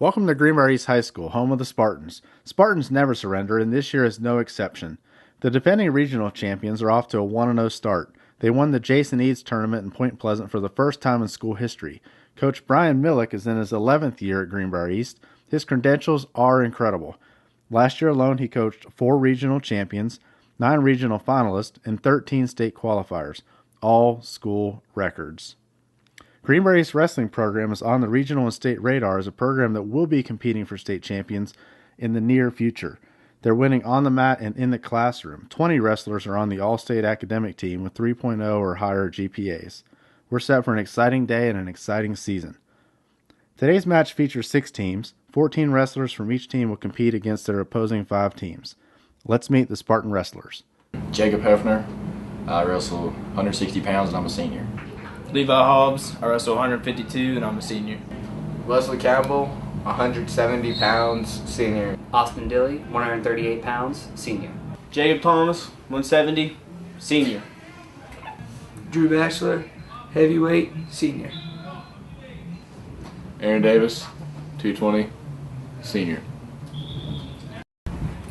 Welcome to Greenbrier East High School, home of the Spartans. Spartans never surrender, and this year is no exception. The defending regional champions are off to a 1-0 start. They won the Jason Eads tournament in Point Pleasant for the first time in school history. Coach Brian Millick is in his 11th year at Greenbrier East. His credentials are incredible. Last year alone, he coached 4 regional champions, 9 regional finalists, and 13 state qualifiers, all school records. Greenbrier East wrestling program is on the regional and state radar as a program that will be competing for state champions in the near future. They're winning on the mat and in the classroom. 20 wrestlers are on the all-state academic team with 3.0 or higher GPAs. We're set for an exciting day and an exciting season. Today's match features 6 teams. 14 wrestlers from each team will compete against their opposing 5 teams. Let's meet the Spartan wrestlers. Jacob Hefner, I wrestle 160 pounds and I'm a senior. Levi Hobbs, I wrestle 152 and I'm a senior. Wesley Campbell, 170 pounds, senior. Austin Dilly, 138 pounds, senior. Jacob Thomas, 170, senior. Drew Batchelor, heavyweight, senior. Aaron Davis, 220, senior.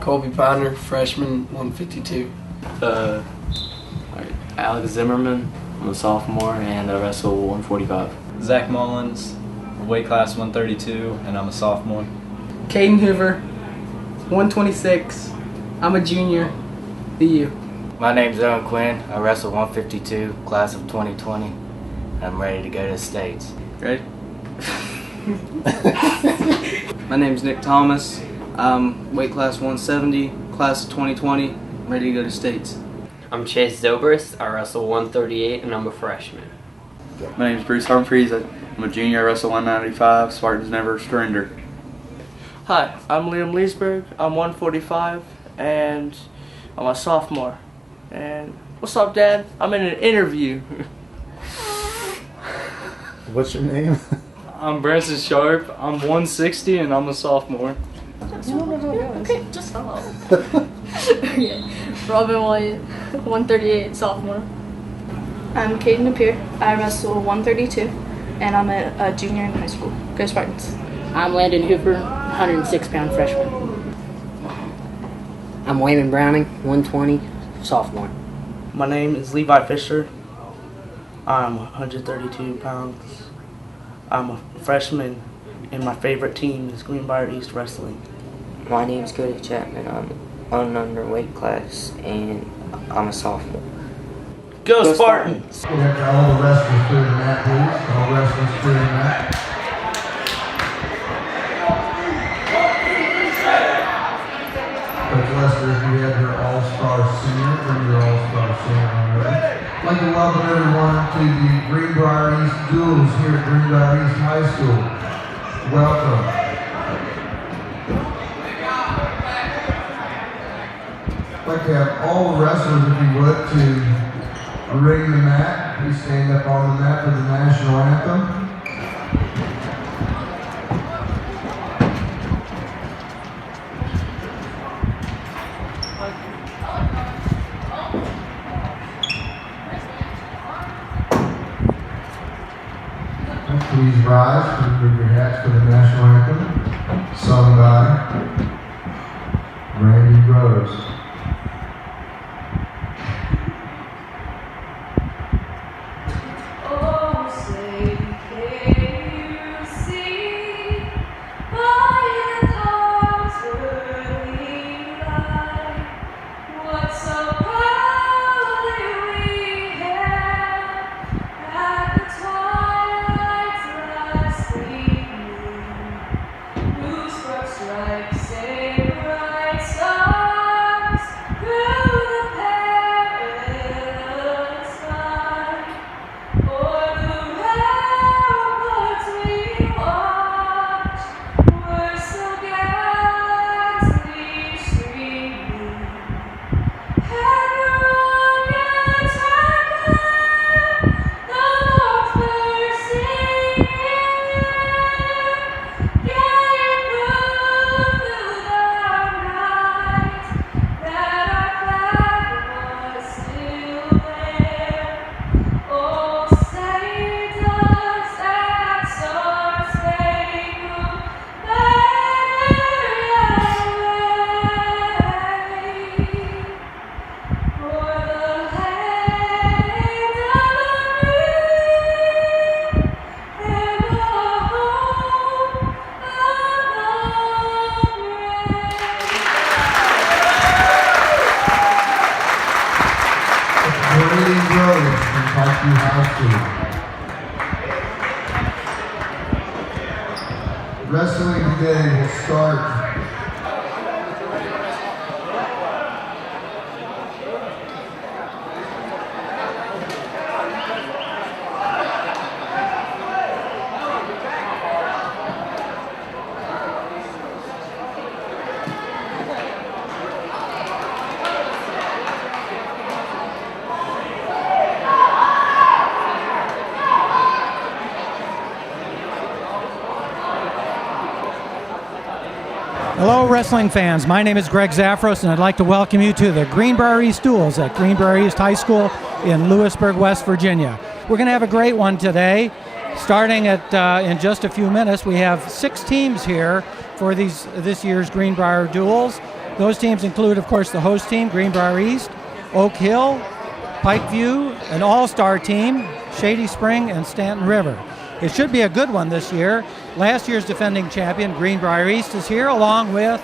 Colby Piner, freshman, 152. Alex Zimmerman, I'm a sophomore and I wrestle 145. Zach Mullins, weight class 132 and I'm a sophomore. Caden Hoover, 126. I'm a junior, BU. My name's Owen Quinn. I wrestle 152, class of 2020. And I'm ready to go to the States. Ready? My name's Nick Thomas. Weight class 170, class of 2020. I'm ready to go to States. I'm Chase ZOBRIST. I wrestle 138 and I'm a freshman. My name's Bruce Humphreys. I'm a junior. I wrestle 195. Spartans never surrender. Hi, I'm Liam Leesburg. I'm 145 and I'm a sophomore. And what's up, Dad? I'm in an interview. What's your name? I'm Branson Sharp. I'm 160 and I'm a sophomore. Okay, just hello. Okay. Robin White, 138, sophomore. I'm Caden Napier. I wrestle 132, and I'm a junior in high school. Go Spartans. I'm Landon Hooper, 106-pound freshman. I'm Wayman Browning, 120, sophomore. My name is Levi Fisher. I'm 132 pounds. I'm a freshman, and my favorite team is Greenbrier East Wrestling. My name's Cody Chapman. I'm on an underweight class, and I'm a sophomore. Go Spartans! All the wrestlers clear the mat, please. All wrestlers clear the mat. Coach Lester, if you have your all-star senior, bring your all-star senior already. I'd like to welcome everyone to the Greenbrier East Duals here at Greenbrier East High School. Welcome. I'd like to have all the wrestlers, if you would, to ring the mat. Please stand up on the mat for the national anthem. Please rise and remove your hats for the national anthem, sung by Randy Rose. Rescue High School. Wrestling today will start Hello, wrestling fans. My name is Greg Zafros, and I'd like to welcome you to the Greenbrier East Duals at Greenbrier East High School in Lewisburg, West Virginia. We're going to have a great one today. Starting at in just a few minutes, we have 6 teams here for this year's Greenbrier Duals. Those teams include, of course, the host team, Greenbrier East, Oak Hill, Pikeview, an all-star team, Shady Spring, and Staunton River. It should be a good one this year. Last year's defending champion, Greenbrier East, is here, along with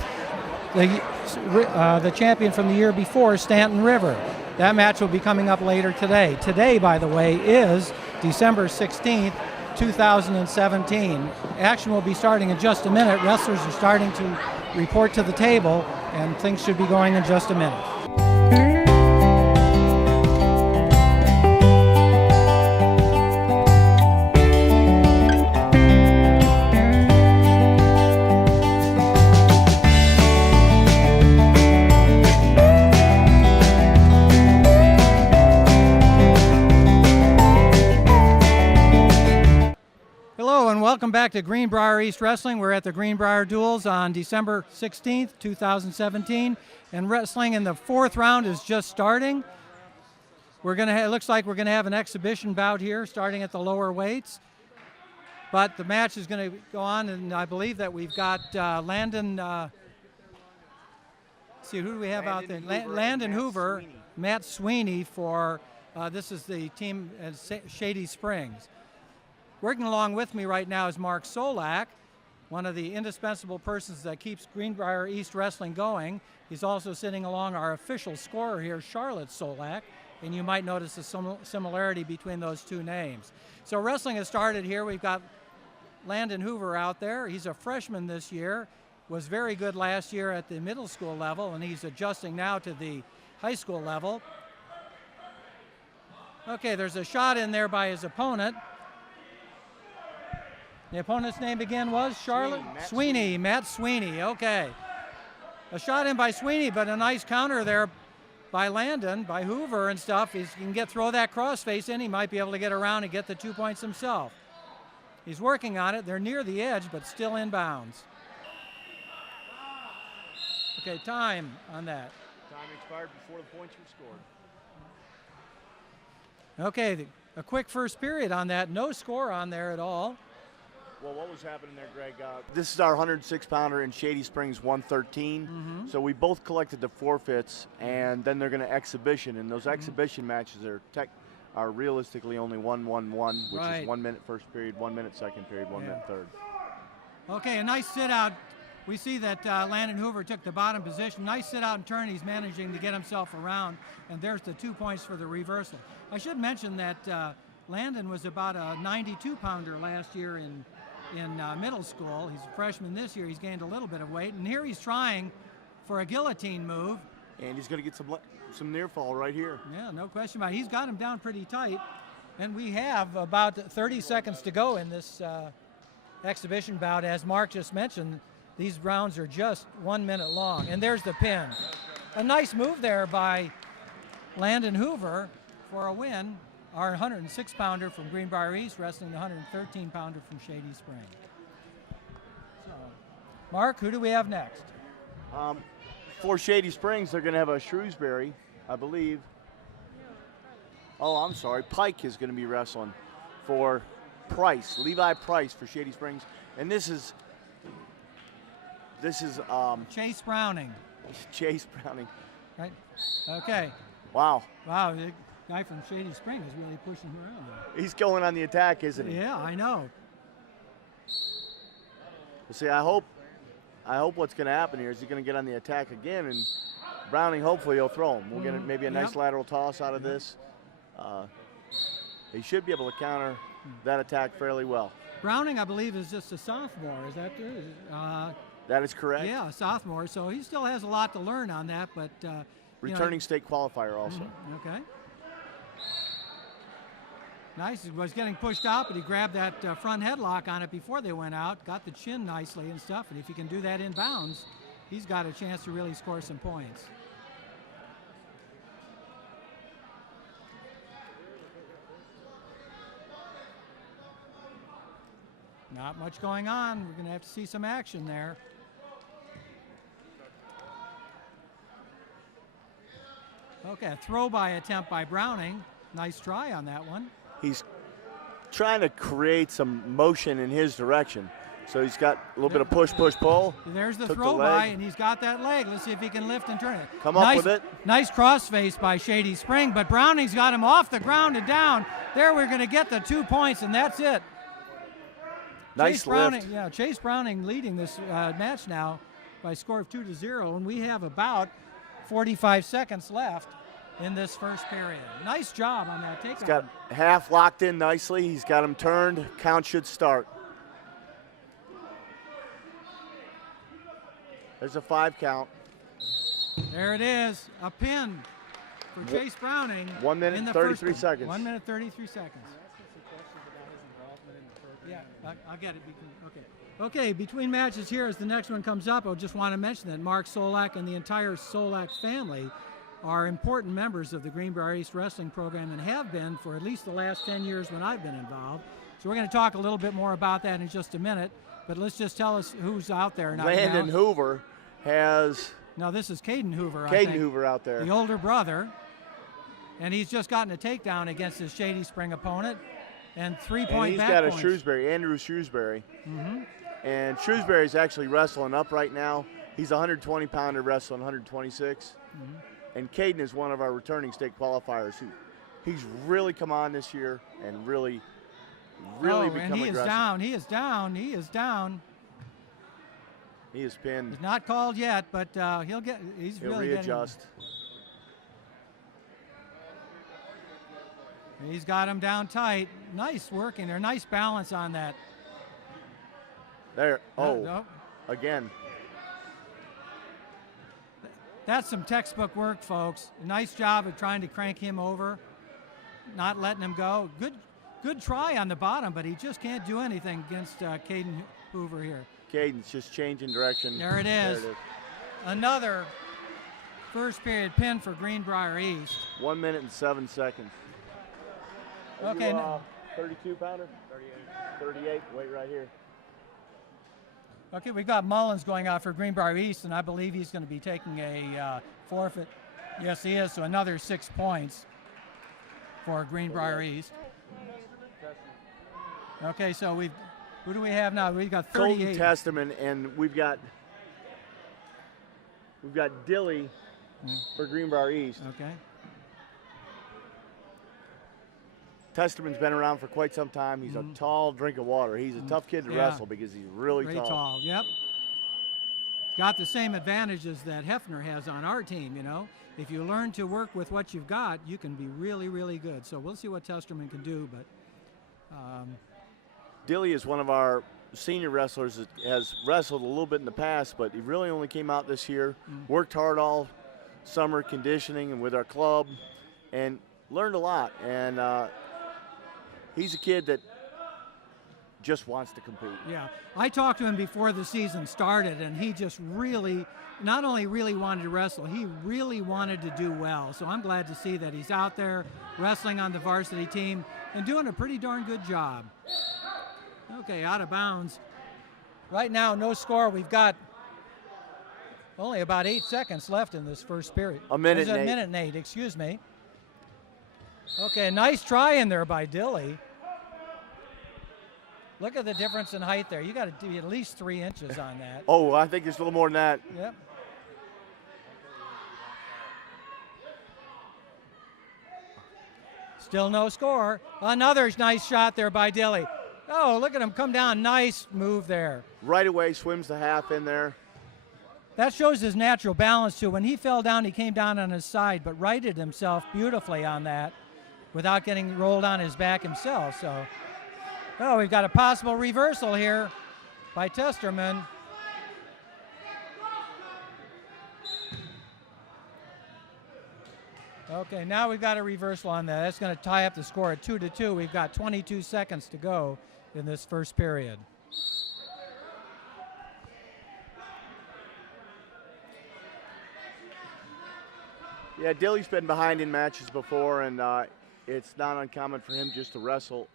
the champion from the year before, Staunton River. That match will be coming up later today. Today, by the way, is December 16th, 2017. Action will be starting in just a minute. Wrestlers are starting to report to the table, and things should be going in just a minute. Welcome back to Greenbrier East Wrestling. We're at the Greenbrier Duals on December 16th, 2017, and wrestling in the 4th round is just starting. It looks like we're going to have an exhibition bout here starting at the lower weights, but the match is going to go on, and I believe that we've got Landon, see, who do we have out there? Landon Hoover, Matt Sweeney for, this is the team at Shady Springs. Working along with me right now is Mark Solak, one of the indispensable persons that keeps Greenbrier East Wrestling going. He's also sitting along our official scorer here, Charlotte Solak, and you might notice a similarity between those two names. So wrestling has started here. We've got Landon Hoover out there. He's a freshman this year, was very good last year at the middle school level, and he's adjusting now to the high school level. Okay, there's a shot in there by his opponent. The opponent's name again was Charlotte? Sweeney, Matt Sweeney, okay. A shot in by Sweeney, but a nice counter there by Landon, by Hoover and stuff. He can throw that crossface in, he might be able to get around and get the 2 points himself. He's working on it. They're near the edge, but still in bounds. Okay, time on that. Time expired before the points were scored. Okay, a quick first period on that. No score on there at all. Well, what was happening there, Greg? This is our 106-pounder in Shady Springs 113. Mm-hmm. So we both collected the forfeits, and then they're going to exhibition. And those exhibition matches are realistically only 1-1-1, which is 1 minute first period, 1 minute second period, 1 minute third. Okay, a nice sit out. We see that Landon Hoover took the bottom position. Nice sit out and turn. He's managing to get himself around, and there's the 2 points for the reversal. I should mention that Landon was about a 92-pounder last year in middle school. He's a freshman this year. He's gained a little bit of weight, and here he's trying for a guillotine move. And he's going to get some near fall right here. Yeah, no question about it. He's got him down pretty tight, and we have about 30 seconds to go in this exhibition bout. As Mark just mentioned, these rounds are just 1 minute long, and there's the pin. A nice move there by Landon Hoover for a win. Our 106-pounder from Greenbrier East wrestling the 113-pounder from Shady Spring. So, Mark, who do we have next? For Shady Springs, they're going to have a Shrewsbury, I believe. Oh, I'm sorry. Pike is going to be wrestling for Price, Levi Price for Shady Springs. And this is Chase Browning. Chase Browning. Right. Okay. Wow. Wow. The guy from Shady Spring is really pushing around there. He's going on the attack, isn't he? Yeah, I know. See, I hope what's going to happen here is he's going to get on the attack again, and Browning hopefully he'll throw him. We'll get maybe a nice lateral toss out of this. he should be able to counter that attack fairly well. Browning, I believe, is just a sophomore. Is that true? That is correct. Yeah, a sophomore. So he still has a lot to learn on that. But returning state qualifier also. Okay. Nice. He was getting pushed out, but he grabbed that front headlock on it before they went out, got the chin nicely and stuff. And if he can do that in bounds, he's got a chance to really score some points. Not much going on. We're going to have to see some action there. Okay, a throw-by attempt by Browning. Nice try on that one. He's trying to create some motion in his direction. So he's got a little bit of push, push, pull. There's the throw-by, and he's got that leg. Let's see if he can lift and turn it. Come up with it. Nice cross-face by Shady Spring, but Browning's got him off the ground and down. There we're going to get the 2 points, and that's it. Nice lift. Chase Browning leading this match now by a score of 2-0, and we have about 45 seconds left in this first period. Nice job on that takeoff. He's got half locked in nicely. He's got him turned. Count should start. There's a 5 count. There it is, a pin for Chase Browning. 1 minute and 33 seconds. 1 minute 33 seconds. Yeah, I'll get it. Okay, between matches here, as the next one comes up, I just want to mention that Mark Solak and the entire Solak family are important members of the Greenbrier East wrestling program and have been for at least the last 10 years when I've been involved. So we're going to talk a little bit more about that in just a minute, but let's just tell us who's out there now. Landon Hoover has... No, this is Caden Hoover, Caden Hoover out there. The older brother, and he's just gotten a takedown against his Shady Spring opponent. And 3-point back he's got points. a Shrewsbury, Andrew Shrewsbury. Mm-hmm. And Shrewsbury's actually wrestling up right now. He's a 120-pounder wrestling 126. Mm-hmm. And Caden is one of our returning state qualifiers. He's really come on this year and really become aggressive. And he is down. He is down. He is down. He is pinned. He's not called yet, but he'll really readjust. He's got him down tight. Nice working there. Nice balance on that. There. Again. That's some textbook work, folks. Nice job of trying to crank him over, not letting him go. Good try on the bottom, but he just can't do anything against Caden Hoover here. Caden's just changing direction. There it is. Another first period pin for Greenbrier East. 1 minute and 7 seconds. Okay. 32-pounder? 38, wait right here. Okay, we've got Mullins going out for Greenbrier East, and I believe he's going to be taking a forfeit. Yes, he is, so another 6 points for Greenbrier East. Okay, so who do we have now? We've got 38. Colton Testament, and we've got Dilly for Greenbrier East. Okay. Testament's been around for quite some time. He's a tall drink of water. He's a tough kid to wrestle because he's really tall. Yep. Got the same advantages that Hefner has on our team, you know. If you learn to work with what you've got, you can be really, really good. So we'll see what Testerman can do, but... Dilly is one of our senior wrestlers that has wrestled a little bit in the past, but he really only came out this year, worked hard all summer conditioning and with our club, and learned a lot. And he's a kid that just wants to compete. Yeah, I talked to him before the season started, and he just really, not only really wanted to wrestle, he really wanted to do well. So I'm glad to see that he's out there wrestling on the varsity team and doing a pretty darn good job. Okay, out of bounds. Right now, no score. We've got only about 8 seconds left in this first period. A minute and 8, excuse me. Okay, nice try in there by Dilly. Look at the difference in height there. You got to do at least 3 inches on that. Oh, I think there's a little more than that. Yep. Still no score. Another nice shot there by Dilly. Oh, look at him come down. Nice move there. Right away, swims the half in there. That shows his natural balance, too. When he fell down, he came down on his side, but righted himself beautifully on that. without getting rolled on his back himself. So, oh, we've got a possible reversal here by Testerman. Okay, now we've got a reversal on that. That's going to tie up the score at 2-2. We've got 22 seconds to go in this first period. Yeah, Dilly's been behind in matches before, and it's not uncommon for him just to wrestle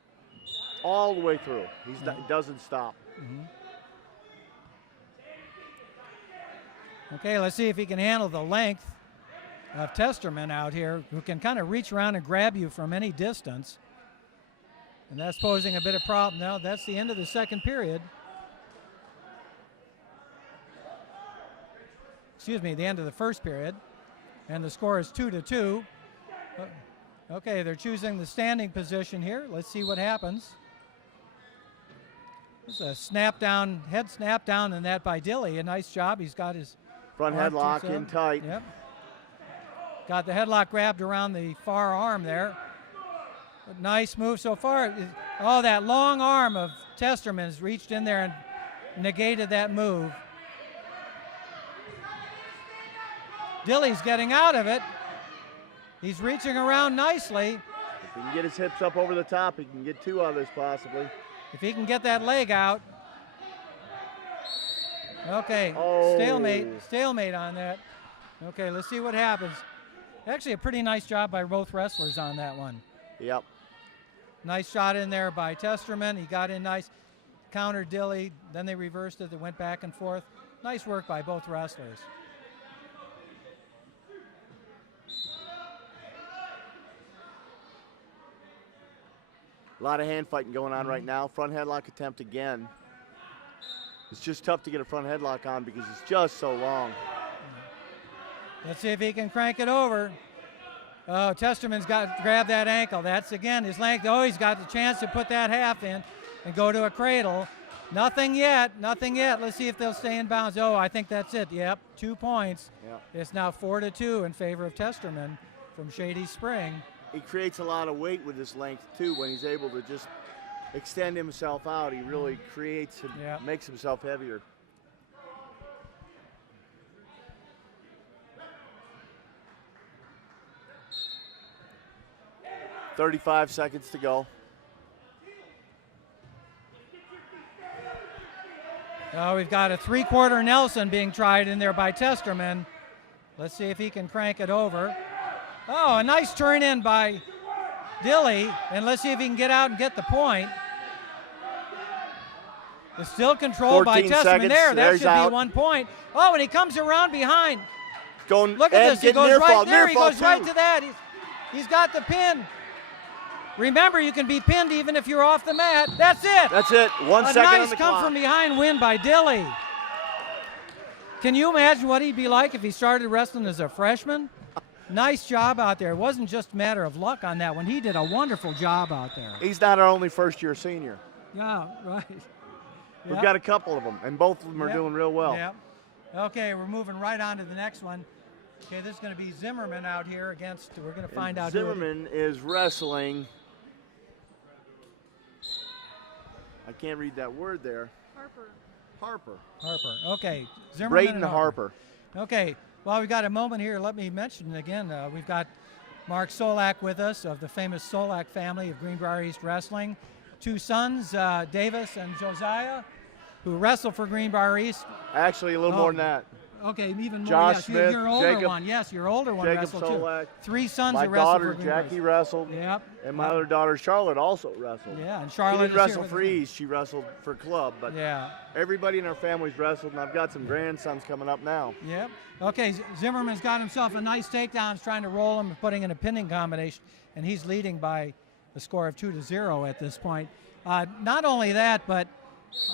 all the way through. He doesn't stop. Mm-hmm. Okay, let's see if he can handle the length of Testerman out here, who can kind of reach around and grab you from any distance. And that's posing a bit of problem. Now, that's the end of the second period. Excuse me, the end of the first period. And the score is 2-2. Okay, they're choosing the standing position here. Let's see what happens. It's a snap down, head snap down, and that by Dilly. A nice job. He's got his front headlock in tight. Yep. Got the headlock grabbed around the far arm there. A nice move so far. Oh, that long arm of Testerman has reached in there and negated that move. Dilly's getting out of it. He's reaching around nicely. If he can get his hips up over the top, he can get two others possibly. If he can get that leg out. Okay, stalemate on that. Okay, let's see what happens. Actually, a pretty nice job by both wrestlers on that one. Yep. Nice shot in there by Testerman. He got in nice, countered Dilly. Then they reversed it. They went back and forth. Nice work by both wrestlers. A lot of hand fighting going on right now. Front headlock attempt again. It's just tough to get a front headlock on because it's just so long. Let's see if he can crank it over. Oh, Testerman's got to grab that ankle. That's, again, his length. Oh, he's got the chance to put that half in and go to a cradle. Nothing yet. Nothing yet. Let's see if they'll stay in bounds. Oh, I think that's it. Yep, 2 points. Yep. It's now 4-2 in favor of Testerman from Shady Spring. He creates a lot of weight with his length, too, when he's able to just extend himself out. He really creates and makes himself heavier. .35 seconds to go. Oh, we've got a 3/4 Nelson being tried in there by Testerman. Let's see if he can crank it over. Oh, a nice turn in by Dilly, and let's see if he can get out and get the point. It's still controlled by Testerman there. That should be 1 point. Oh, and he comes around behind. Look at this. He goes right there. He goes right to that. He's got the pin. Remember, you can be pinned even if you're off the mat. That's it. That's it. 1 second on the clock. A nice come from behind win by Dilly. Can you imagine what he'd be like if he started wrestling as a freshman? Nice job out there. It wasn't just a matter of luck on that one. He did a wonderful job out there. He's not our only first-year senior. Yeah, right. We've got a couple of them, and both of them are doing real well. Yep. Okay, we're moving right on to the next one. Okay, this is going to be Zimmerman out here against, we're going to find out Zimmerman is wrestling. I can't read that word there. Harper. Okay, Zimmerman Braden Harper. Okay, while we've got a moment here, let me mention again, we've got Mark Solak with us of the famous Solak family of Greenbrier East Wrestling. 2 sons, Davis and Josiah, who wrestle for Greenbrier East. Actually, a little more than that. Okay, even more. Josh yes, Smith, your older Jacob, one. Yes, your older one Jacob wrestled Solak. too. 3 sons my who wrestled daughter, for Greenbrier. Jackie, wrestled. Yep. And my other daughter, Charlotte, also wrestled. Yeah, and Charlotte She didn't is wrestle here for with us. East. She wrestled for Club. But yeah, everybody in our family's wrestled, and I've got some grandsons coming up now. Yep. Okay, Zimmerman's got himself a nice takedown. He's trying to roll him and putting in a pinning combination, and he's leading by a score of 2-0 at this point. Not only that, but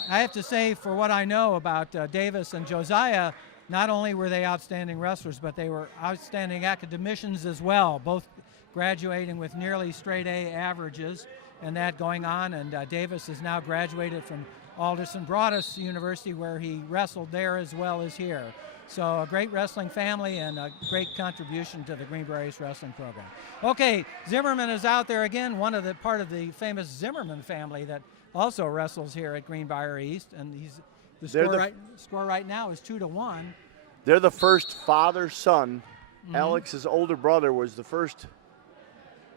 I have to say, for what I know about Davis and Josiah, not only were they outstanding wrestlers, but they were outstanding academicians as well, both graduating with nearly straight A averages and that going on. And Davis has now graduated from Alderson Broaddus University, where he wrestled there as well as here. So a great wrestling family and a great contribution to the Greenbrier East wrestling program. Okay, Zimmerman is out there again, part of the famous Zimmerman family that also wrestles here at Greenbrier East, and the score right now is 2-1. They're the first father-son. Alex's older brother was the first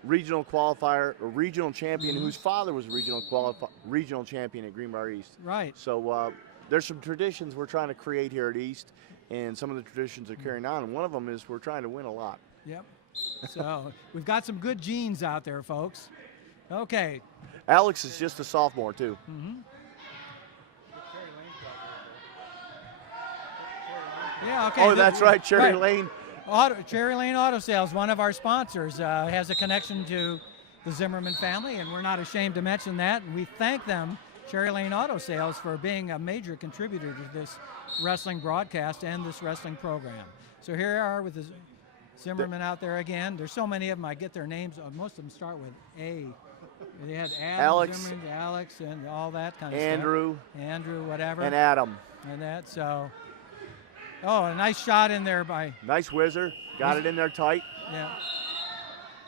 regional qualifier or regional champion whose father was regional champion at Greenbrier East. Right. So there's some traditions we're trying to create here at East, and some of the traditions are carrying on. And one of them is we're trying to win a lot. Yep. So we've got some good genes out there, folks. Okay. Alex is just a sophomore too. Yeah. Okay. Oh, that's right, Cherry Lane. Cherry Lane Auto Sales, one of our sponsors, has a connection to the Zimmerman family, and we're not ashamed to mention that. And we thank them, Cherry Lane Auto Sales, for being a major contributor to this wrestling broadcast and this wrestling program. So here we are with the Zimmerman out there again. There's so many of them, I get their names. Most of them start with A. They had Alex, Zimmerman, Alex, and all that kind of stuff. Andrew, whatever. And Adam. And that, so... Oh, a nice shot in there by... Nice whizzer. Got it in there tight. Yeah.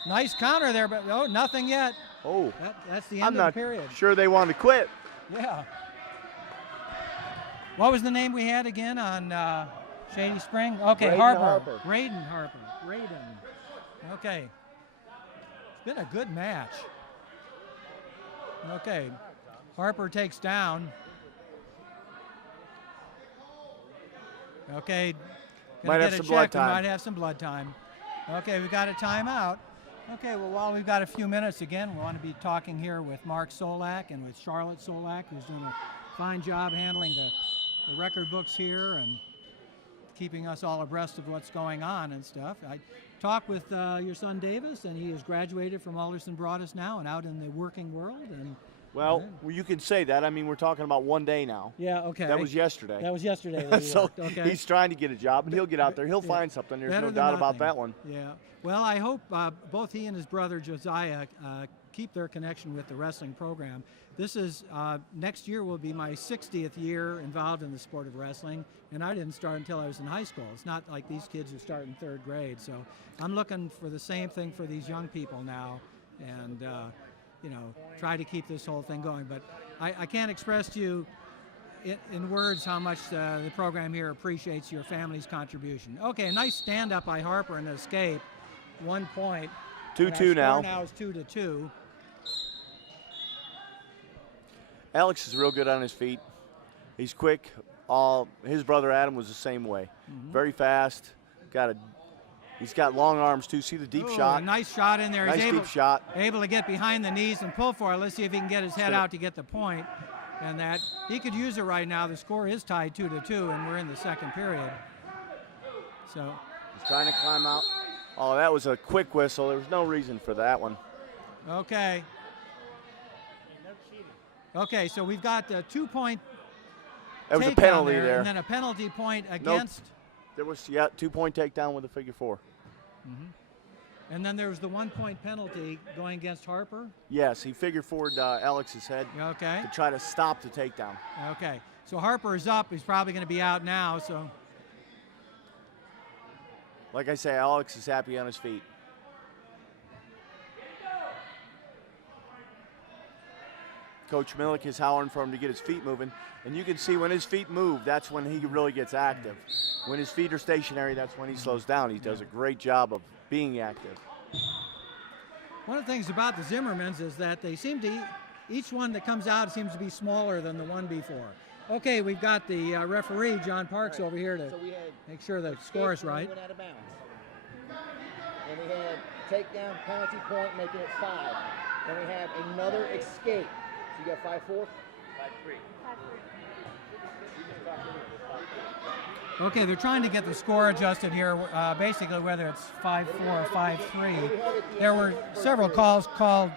Nice counter there, but nothing yet. Oh. That's the end of the period. I'm not sure they wanted to quit. Yeah. What was the name we had again on Shady Spring? Okay, Harper. Braden Harper. Braden. Okay. It's been a good match. Okay. Harper takes down. Okay, might have some blood time. We might have some blood time. Okay, we got a timeout. Okay, well, while we've got a few minutes again, we want to be talking here with Mark Solak and with Charlotte Solak, who's doing a fine job handling the record books here and keeping us all abreast of what's going on and stuff. I talked with your son Davis, and he has graduated from Alderson Broaddus now and out in the working world. And well, you can say that. I mean, we're talking about one day now. Yeah, okay. That was yesterday. That was yesterday. So he's trying to get a job, and he'll get out there. He'll find something. There's no doubt about that one. Yeah. Well, I hope both he and his brother Josiah keep their connection with the wrestling program. This is, next year will be my 60th year involved in the sport of wrestling, and I didn't start until I was in high school. It's not like these kids who start in 3rd grade. So I'm looking for the same thing for these young people now, and try to keep this whole thing going. But I can't express to you in words how much the program here appreciates your family's contribution. Okay, a nice stand-up by Harper and escape. 1 point. 2-2 now. Now is 2-2. Alex is real good on his feet. He's quick. His brother Adam was the same way. Very fast. He's got long arms too. See the deep shot? A nice shot in there. Nice deep shot. Able to get behind the knees and pull for it. Let's see if he can get his head out to get the point. And that he could use it right now. The score is tied 2-2, and we're in the 2nd period. So he's trying to climb out. Oh, that was a quick whistle. There was no reason for that one. Okay. Okay, so we've got a 2-point. There was a penalty there. And then a penalty point against. Nope. There was 2-point takedown with a figure 4. And then there was the 1-point penalty going against Harper. Yes, he figure forward Alex's head. Okay. To try to stop the takedown. Okay, so Harper is up. He's probably going to be out now. So. Like I say, Alex is happy on his feet. Coach Millick is hollering for him to get his feet moving. And you can see when his feet move, that's when he really gets active. When his feet are stationary, that's when he slows down. He does a great job of being active. One of the things about the Zimmermans is that they seem to, each one that comes out seems to be smaller than the one before. Okay, we've got the referee, John Parks, over here to make sure the score is right. Out of bounds. And we had takedown, penalty point, making it 5. Then we have another escape. So you got 5-4? 5-3. Okay, they're trying to get the score adjusted here, basically whether it's 5-4 or 5-3. There were several calls called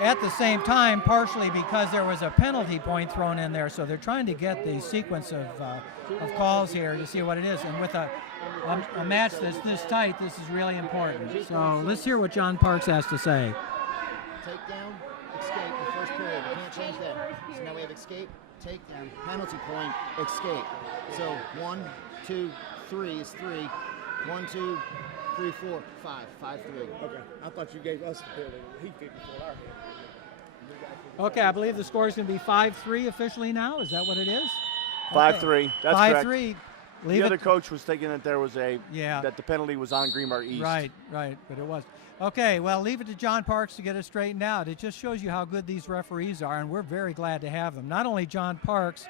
at the same time, partially because there was a penalty point thrown in there. So they're trying to get the sequence of calls here to see what it is. And with a match that's this tight, this is really important. So let's hear what John Parks has to say. Takedown, escape in the first period. We can't change that. So now we have escape, takedown, penalty point, escape. So 1, 2, 3 is 3. 1, 2, 3, 4, 5. 5, 3. Okay. I thought you gave us the penalty. He did before our hand. Okay, I believe the score is going to be 5-3 officially now. Is that what it is? 5-3. That's 5-3. The other coach was thinking that there was that the penalty was on Greenbrier East. Right, but it was. Okay, well, leave it to John Parks to get it straightened out. It just shows you how good these referees are, and we're very glad to have them. Not only John Parks,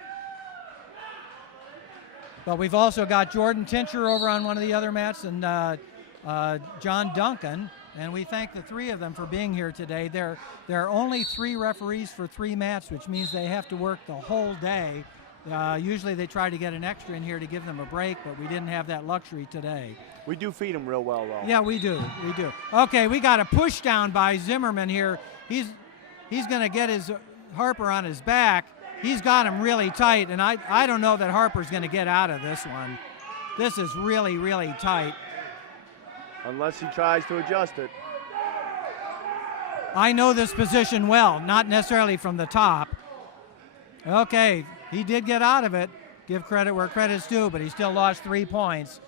but we've also got Jordan Tincher over on one of the other mats and John Duncan, and we thank the three of them for being here today. There are only 3 referees for 3 mats, which means they have to work the whole day. Usually they try to get an extra in here to give them a break, but we didn't have that luxury today. We do feed them real well, though. Yeah, we do. Okay, we got a push down by Zimmerman here. He's going to get his Harper on his back. He's got him really tight, and I don't know that Harper's going to get out of this one. This is really, really tight. Unless he tries to adjust it. I know this position well, not necessarily from the top. Okay, he did get out of it. Give credit where credit's due, but he still lost 3 points.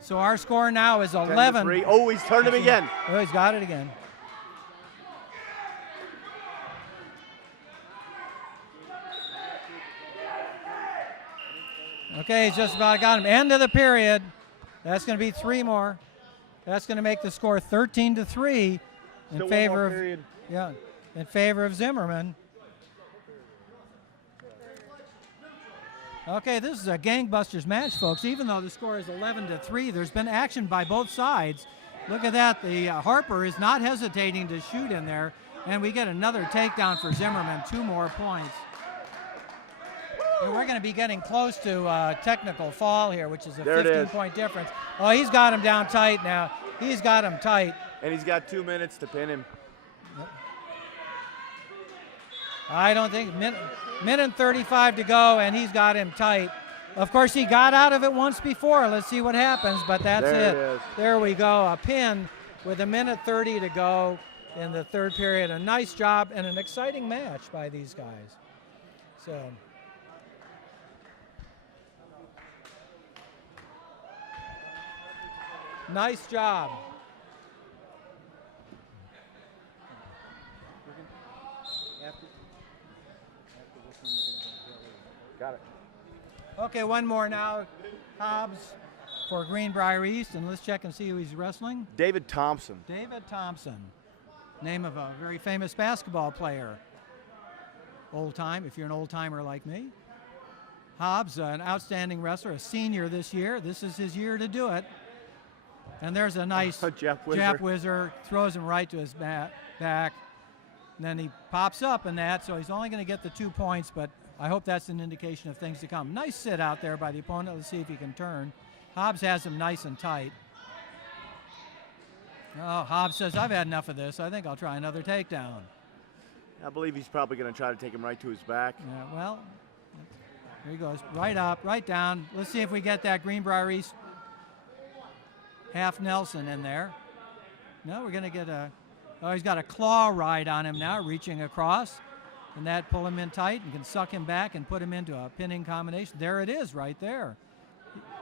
So our score now is 11. 10-3. Oh, he's turned him again. Oh, he's got it again. Okay, he's just about got him. End of the period. That's going to be 3 more. That's going to make the score 13-3 in favor of Zimmerman. Okay, this is a gangbusters match, folks. Even though the score is 11-3, there's been action by both sides. Look at that. The Harper is not hesitating to shoot in there, and we get another takedown for Zimmerman. 2 more points. And we're going to be getting close to technical fall here, which is a 15-point difference. Oh, he's got him down tight now. He's got him tight. And he's got 2 minutes to pin him. I don't think, minute 35 to go, and he's got him tight. Of course, he got out of it once before. Let's see what happens, but that's it. There we go, a pin with a minute 30 to go in the 3rd period. A nice job and an exciting match by these guys. So, nice job. Got it. Okay, one more now. Hobbs for Greenbrier East, and let's check and see who he's wrestling. David Thompson. David Thompson, name of a very famous basketball player. Old time, if you're an old timer like me. Hobbs, an outstanding wrestler, a senior this year. This is his year to do it. And there's a nice jab whizzer, throws him right to his back. And then he pops up in that, so he's only going to get the 2 points, but I hope that's an indication of things to come. Nice sit out there by the opponent. Let's see if he can turn. Hobbs has him nice and tight. Oh, Hobbs says, I've had enough of this. I think I'll try another takedown. I believe he's probably going to try to take him right to his back. Yeah, well, here he goes. Right up, right down. Let's see if we get that Greenbrier East half Nelson in there. No, we're going to get he's got a claw ride on him now, reaching across. And that pull him in tight and can suck him back and put him into a pinning combination. There it is right there.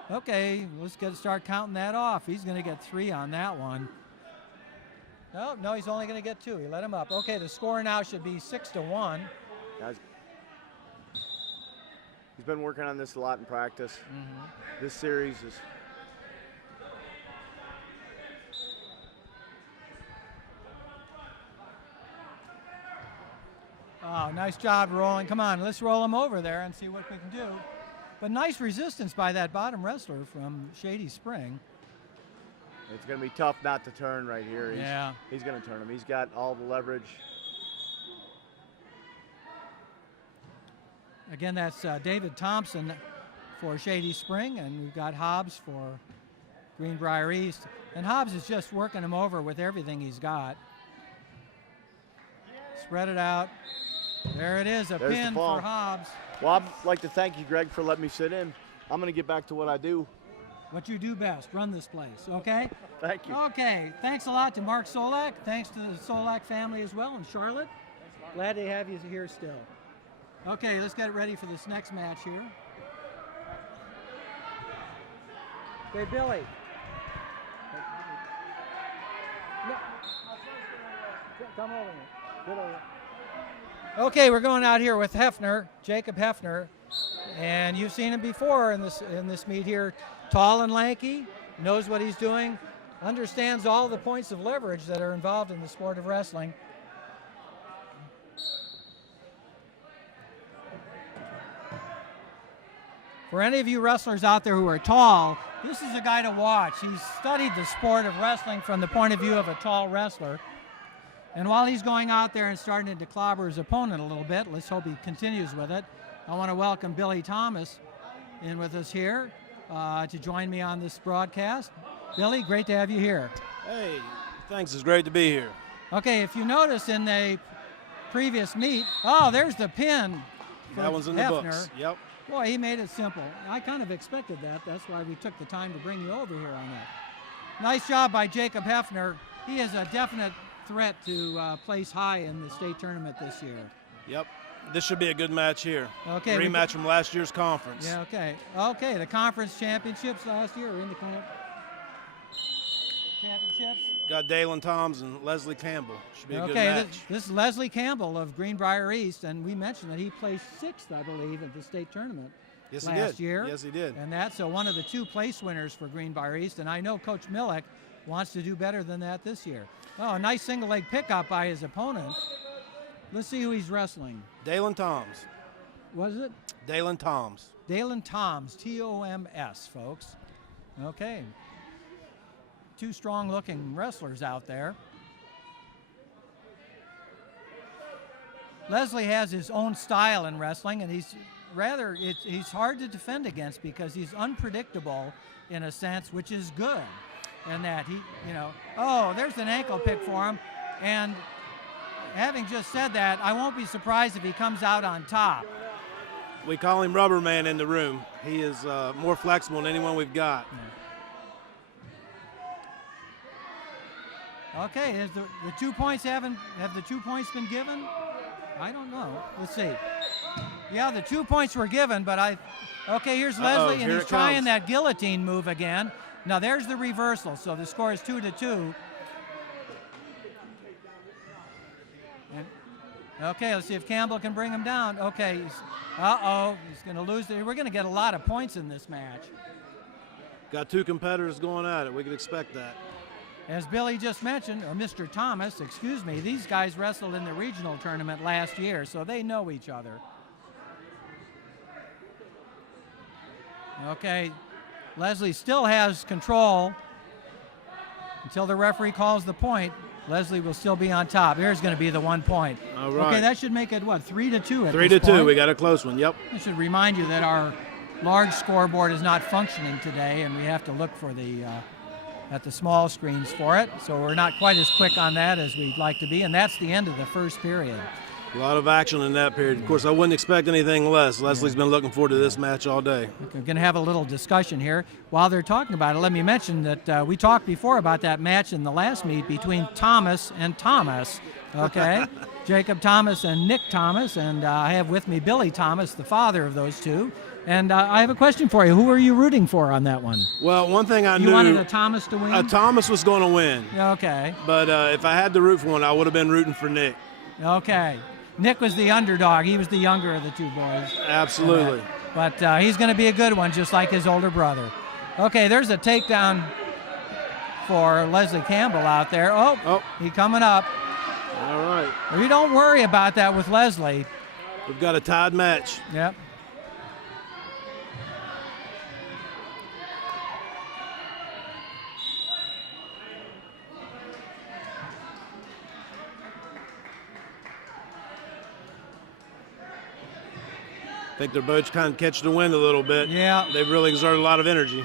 Okay, let's start counting that off. He's going to get 3 on that one. No, he's only going to get 2. He let him up. Okay, the score now should be 6-1. He's been working on this a lot in practice. Mm-hmm. This series is... Oh, nice job rolling. Come on, let's roll him over there and see what we can do. But nice resistance by that bottom wrestler from Shady Spring. It's going to be tough not to turn right here. He's going to turn him. He's got all the leverage. Again, that's David Thompson for Shady Spring, and we've got Hobbs for Greenbrier East. And Hobbs is just working him over with everything he's got. Spread it out. There it is, There's pin for Hobbs. Well, I'd like to thank you, Greg, for letting me sit in. I'm going to get back to what I do. What you do best, run this place, okay? Thank you. Okay, thanks a lot to Mark Solak. Thanks to the Solak family as well in Charlotte. Glad to have you here still. Okay, let's get ready for this next match here. Okay, Billy. Come over here. Get over here. Okay, we're going out here with Hefner, Jacob Hefner, and you've seen him before in this meet here. Tall and lanky, knows what he's doing, understands all the points of leverage that are involved in the sport of wrestling. For any of you wrestlers out there who are tall, this is a guy to watch. He's studied the sport of wrestling from the point of view of a tall wrestler. And while he's going out there and starting to clobber his opponent a little bit, let's hope he continues with it, I want to welcome Billy Thomas in with us here to join me on this broadcast. Billy, great to have you here. Hey, thanks. It's great to be here. Okay, if you notice in the previous meet, oh, there's the pin. That one's in the books. Yep. Boy, he made it simple. I kind of expected that. That's why we took the time to bring you over here on that. Nice job by Jacob Hefner. He is a definite threat to place high in the state tournament this year. Yep. This should be a good match here. Okay. Rematch from last year's conference. Yeah, okay. Okay, the conference championships last year are in the championships. Got Dalen Toms and Leslie Campbell. Should be a good Okay, match. this is Leslie Campbell of Greenbrier East, and we mentioned that he placed 6th, I believe, at the state tournament last year. Yes, he did. And that's one of the 2 place winners for Greenbrier East, and I know Coach Millick wants to do better than that this year. Oh, a nice single leg pickup by his opponent. Let's see who he's wrestling. Dalen Toms. What is it? Dalen Toms. Dalen Toms, T-O-M-S, folks. Okay. 2 strong-looking wrestlers out there. Leslie has his own style in wrestling, and he's hard to defend against because he's unpredictable in a sense, which is good. And that oh, there's an ankle pick for him. And having just said that, I won't be surprised if he comes out on top. We call him Rubber Man in the room. He is more flexible than anyone we've got. Okay, is the 2 points have the 2 points been given? I don't know. Let's see. Yeah, the 2 points were given, but okay, here's Leslie, and he's trying that guillotine move again. Now there's the reversal, so the score is 2-2. Okay, let's see if Campbell can bring him down. Okay, he's going to lose. We're going to get a lot of points in this match. Got 2 competitors going at it. We could expect that. As Billy just mentioned, or Mr. Thomas, excuse me, these guys wrestled in the regional tournament last year, so they know each other. Okay, Leslie still has control until the referee calls the point. Leslie will still be on top. Here's going to be the 1 point. All right. Okay, that should make it, what, 3-2 at 3-2. this point? We got a close one, yep. I should remind you that our large scoreboard is not functioning today, and we have to look for at the small screens for it. So we're not quite as quick on that as we'd like to be, and that's the end of the first period. A lot of action in that period. Of course, I wouldn't expect anything less. Leslie's been looking forward to this match all day. We're going to have a little discussion here. While they're talking about it, let me mention that we talked before about that match in the last meet between Thomas and Thomas, okay? Jacob Thomas and Nick Thomas, and I have with me Billy Thomas, the father of those two. And I have a question for you. Who are you rooting for on that one? Well, one thing I knew... You wanted a Thomas to win? A Thomas was going to win. Okay. But if I had to root for one, I would have been rooting for Nick. Okay. Nick was the underdog. He was the younger of the 2 boys. Absolutely. But he's going to be a good one, just like his older brother. Okay, there's a takedown for Leslie Campbell out there. Oh, he's coming up. All right. We don't worry about that with Leslie. We've got a tied match. Yep. I think they're both kind of catching the wind a little bit. Yeah. They've really exerted a lot of energy.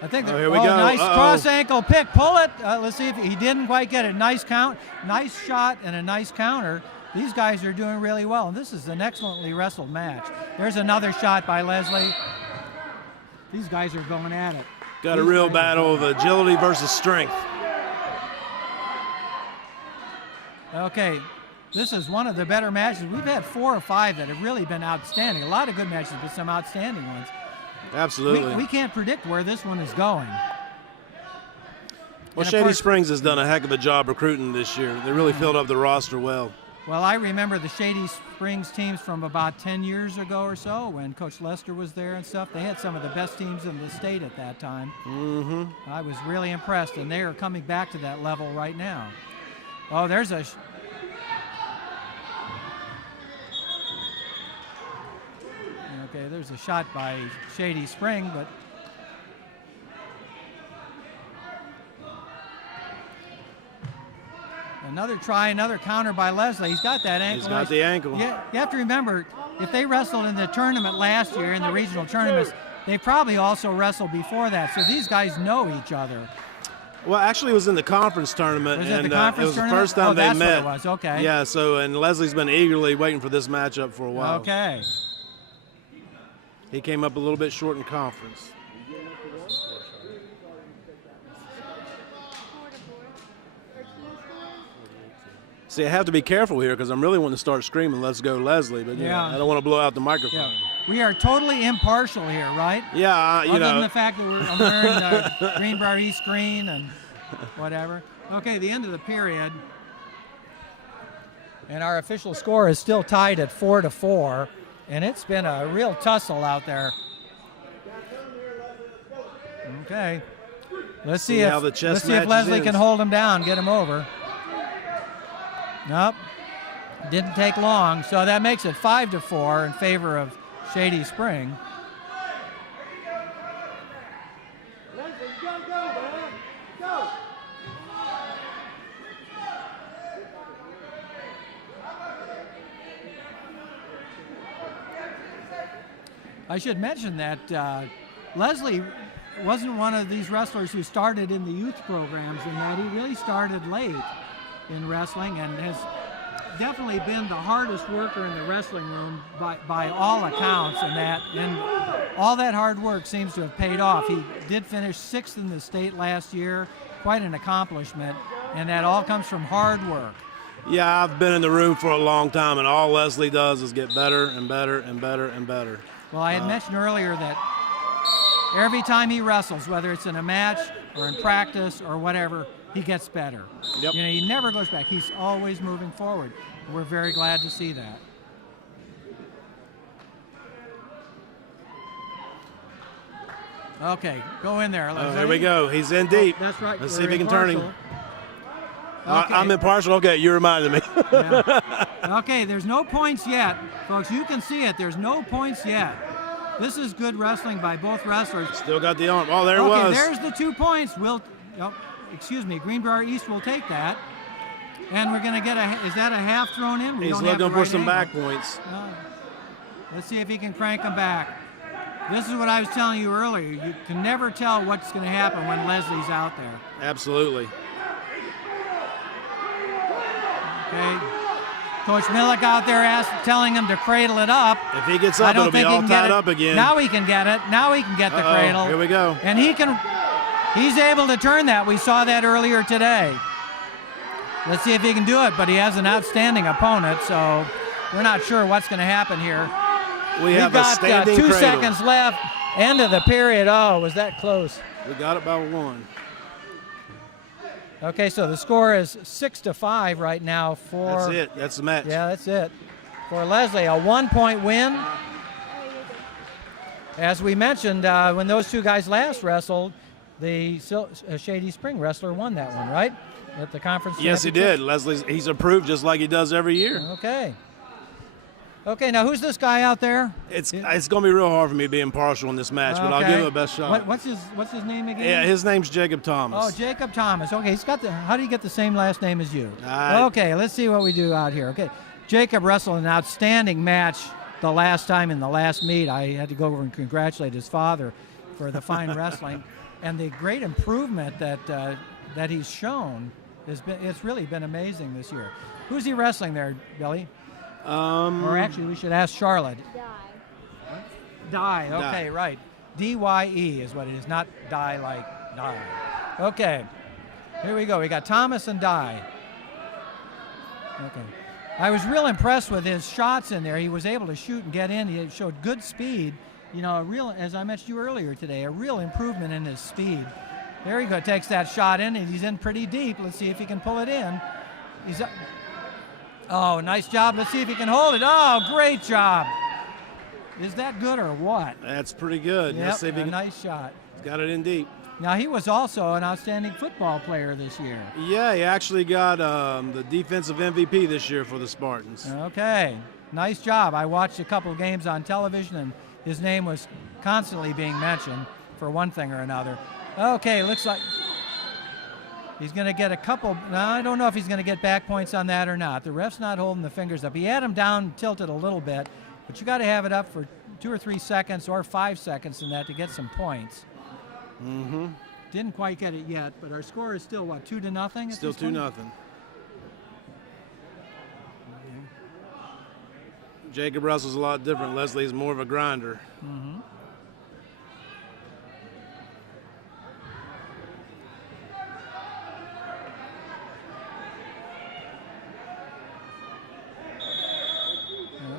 I think here we go. Nice cross ankle pick. Pull it. Let's see if he didn't quite get it. Nice count. Nice shot and a nice counter. These guys are doing really well, and this is an excellently wrestled match. There's another shot by Leslie. These guys are going at it. Got a real battle of agility versus strength. Okay. this is one of the better matches. We've had 4 or 5 that have really been outstanding. A lot of good matches, but some outstanding ones. Absolutely. We can't predict where this one is going. Well, Shady Springs has done a heck of a job recruiting this year. They really filled up the roster well. Well, I remember the Shady Springs teams from about 10 years ago or so when Coach Lester was there and stuff. They had some of the best teams in the state at that time. Mm-hmm. I was really impressed, and they are coming back to that level right now. Oh, there's a... Okay, there's a shot by Shady Spring, but... Another try, another counter by Leslie. He's got that ankle. He's got the ankle. Yeah, you have to remember, if they wrestled in the tournament last year, in the regional tournaments, they probably also wrestled before that. So these guys know each other. Well, actually, it was in the conference tournament, Was it and the conference it was tournament? the first time Oh, they that's met. what it was. Okay. Yeah. So, and Leslie's been eagerly waiting for this matchup for a while. Okay. He came up a little bit short in conference. See, I have to be careful here because I'm really wanting to start screaming, "Let's go, Leslie!" But you know, I don't want to blow out the microphone. Yeah. We are totally impartial here, right? Yeah, you Other know. than the fact that I'm wearing the Greenbrier East green and whatever. Okay, the end of the period. And our official score is still tied at 4-4. And it's been a real tussle out there. Okay. Let's see how the if chess Leslie match can ends. hold him down, get him over. Nope. Didn't take long. So that makes it 5-4 in favor of Shady Spring. I should mention that Leslie wasn't one of these wrestlers who started in the youth programs, and that he really started late in wrestling and has definitely been the hardest worker in the wrestling room by all accounts, and all that hard work seems to have paid off. He did finish 6th in the state last year, quite an accomplishment, and that all comes from hard work. Yeah, I've been in the room for a long time, and all Leslie does is get better and better and better and better. Well, I had mentioned earlier that every time he wrestles, whether it's in a match or in practice or whatever, he gets better. Yep. You know, he never goes back. He's always moving forward. We're very glad to see that. Okay, go in there. Oh, here we go. He's in deep. That's right. Let's We're see if he can turn him. impartial. Okay. I'm impartial. Okay, you reminded me. Yeah. Okay, there's no points yet. Folks, you can see it. There's no points yet. This is good wrestling by both wrestlers. Still got the arm. Oh, there it was. Okay, there's the 2 points. Greenbrier East will take that. And we're going to get is that a half thrown in? He's looking for some back points. Let's see if he can crank them back. This is what I was telling you earlier. You can never tell what's going to happen when Leslie's out there. Absolutely. Okay. Coach Millick out there telling him to cradle it up. If he gets up, it'll be all tied up again. Now he can get it. Now he can get the cradle. Here we go. And he's able to turn that. We saw that earlier today. Let's see if he can do it, but he has an outstanding opponent, so we're not sure what's going to happen here. We've got got 2 2 seconds left. End of the period. Oh, was that close? We got it by 1. Okay, so the score is 6-5 right now for... That's it. That's the match. Yeah, that's it. For Leslie, a 1-point win. As we mentioned, when those two guys last wrestled, the Shady Spring wrestler won that one, right? At the conference Yes, he championship? did. He's approved just like he does every year. Okay. Okay, now who's this guy out there? It's going to be real hard for me to be impartial in this match, but I'll give him a best shot. What's his name again? Yeah, his name's Jacob Thomas. Oh, Jacob Thomas. Okay, he's got how do you get the same last name as you? I- Okay, let's see what we do out here. Okay, Jacob wrestled an outstanding match the last time in the last meet. I had to go over and congratulate his father for the fine wrestling and the great improvement that he's shown. It's really been amazing this year. Who's he wrestling there, Billy? Or actually, we should ask Charlotte. Die. Okay, right. D-Y-E is what it is, not die like die. Okay, here we go. We got Thomas and Die. Okay. I was real impressed with his shots in there. He was able to shoot and get in. He showed good speed. You know, as I mentioned to you earlier today, a real improvement in his speed. There he goes, takes that shot in, and he's in pretty deep. Let's see if he can pull it in. Oh, nice job. Let's see if he can hold it. Oh, great job. Is that good or what? That's pretty good. Yep, Let's see if he a can, nice shot. He's got it in deep. Now, he was also an outstanding football player this year. Yeah, he actually got the defensive MVP this year for the Spartans. Okay, nice job. I watched a couple of games on television, and his name was constantly being mentioned for one thing or another. Okay, looks like he's going to get a couple. Now, I don't know if he's going to get back points on that or not. The ref's not holding the fingers up. He had him down, tilted a little bit, but you got to have it up for 2 or 3 seconds or 5 seconds in that to get some points. Mm-hmm. Didn't quite get it yet, but our score is still, what, 2-0? Still 2-0. Jacob Russell's a lot different. Leslie's more of a grinder. Mm-hmm.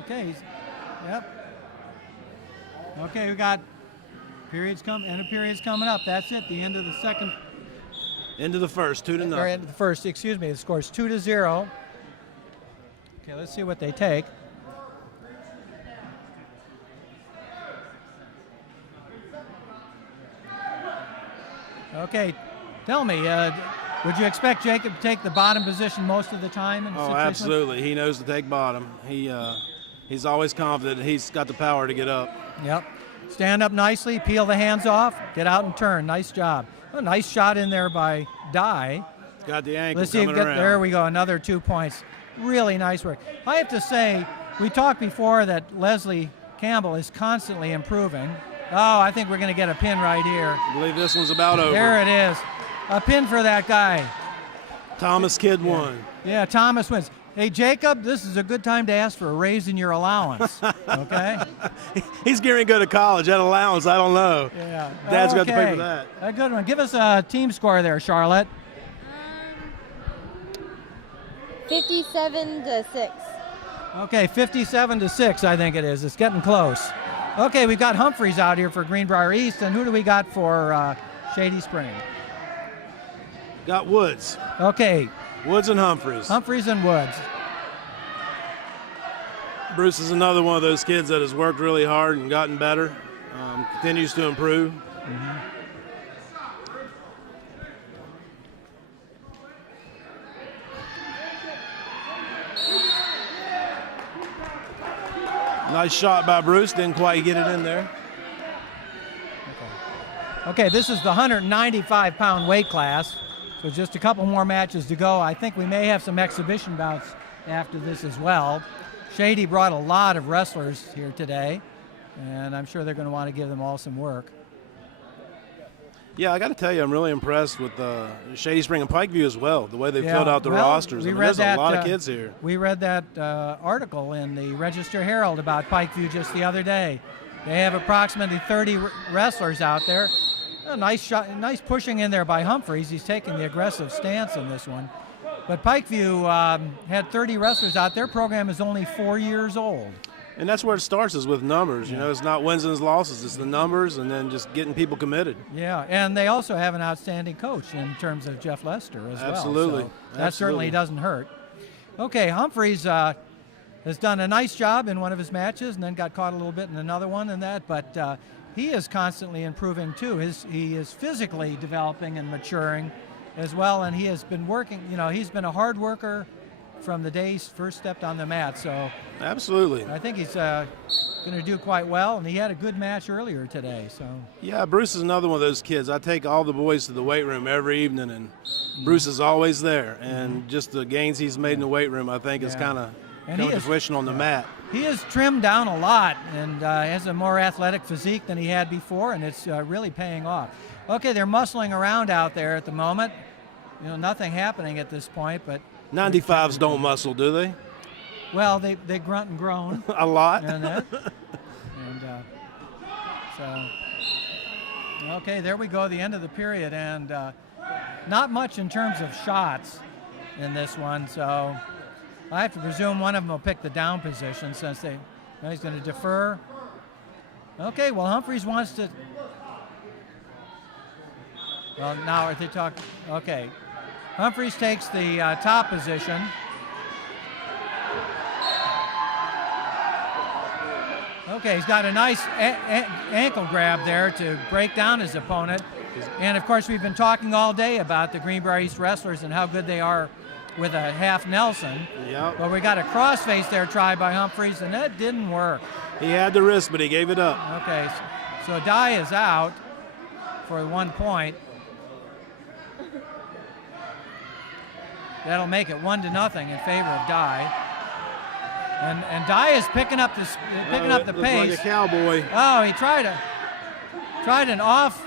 Okay, yep. Okay, we got end of period's coming up. That's it, the end of the second. End of the first, 2-0. Or end of the first, excuse me. The score's 2-0. Okay, let's see what they take. Okay, tell me, would you expect Jacob to take the bottom position most of the time in the situation? Absolutely. He knows to take bottom. He's always confident he's got the power to get up. Yep. Stand up nicely, peel the hands off, get out and turn. Nice job. A nice shot in there by Dye. Got the ankle Let's see if coming around. There we go, another 2 points. Really nice work. I have to say, we talked before that Leslie Campbell is constantly improving. Oh, I think we're going to get a pin right here. I believe this one's about over. There it is. A pin for that guy. Thomas Kidd won. Yeah, Thomas wins. Hey, Jacob, this is a good time to ask for a raise in your allowance, okay? He's getting to go to college. That allowance, I don't know. Yeah. Dad's got to pay for that. A good one. Give us a team score there, Charlotte. 57-6. Okay, 57-6, I think it is. It's getting close. Okay, we've got Humphreys out here for Greenbrier East, and who do we got for Shady Spring? Got Woods. Okay. Woods and Humphreys. Humphreys and Woods. Bruce is another one of those kids that has worked really hard and gotten better, continues to improve. Mm-hmm. Nice shot by Bruce, didn't quite get it in there. Okay, this is the 195-pound weight class, so just a couple more matches to go. I think we may have some exhibition bouts after this as well. Shady brought a lot of wrestlers here today, and I'm sure they're going to want to give them all some work. Yeah, I got to tell you, I'm really impressed with Shady Spring and Pikeview as well, the way they filled out the rosters. There's a lot of kids here. We read that article in the Register Herald about Pikeview just the other day. They have approximately 30 wrestlers out there. A nice shot, nice pushing in there by Humphreys. He's taking the aggressive stance in this one. But Pikeview had 30 wrestlers out. Their program is only 4 years old. And that's where it starts, is with numbers. You know, it's not wins and losses. It's the numbers and then just getting people committed. Yeah, and they also have an outstanding coach in terms of Jeff Lester as well. Absolutely. So that certainly doesn't hurt. Okay, Humphreys has done a nice job in one of his matches and then got caught a little bit in another one and that, but he is constantly improving too. He is physically developing and maturing as well, and he has been working, you know, he's been a hard worker from the day he first stepped on the mat. So absolutely, I think he's going to do quite well, and he had a good match earlier today. So yeah, Bruce is another one of those kids. I take all the boys to the weight room every evening, and Bruce is always there. And just the gains he's made in the weight room, I think, is kind of coming to fruition on the mat. He has trimmed down a lot and has a more athletic physique than he had before, and it's really paying off. Okay, they're muscling around out there at the moment. You know, nothing happening at this point, but 95s don't muscle, do they? Well, they grunt and groan a lot. And so, okay, there we go, the end of the period, and not much in terms of shots in this one. So I have to presume one of them will pick the down position since he's going to defer. Okay, well, Humphreys wants to. Well, now are they talking? Okay. Humphreys takes the top position. Okay, he's got a nice ankle grab there to break down his opponent. And, of course, we've been talking all day about the Greenbrier East wrestlers and how good they are with a half Nelson. Yep. But we got a crossface there tried by Humphreys, and that didn't work. He had the wrist, but he gave it up. Okay, so Dye is out for 1 point. That'll make it 1-0 in favor of Dye. And Dye is picking up the pace. Like a cowboy. Oh, he tried an off.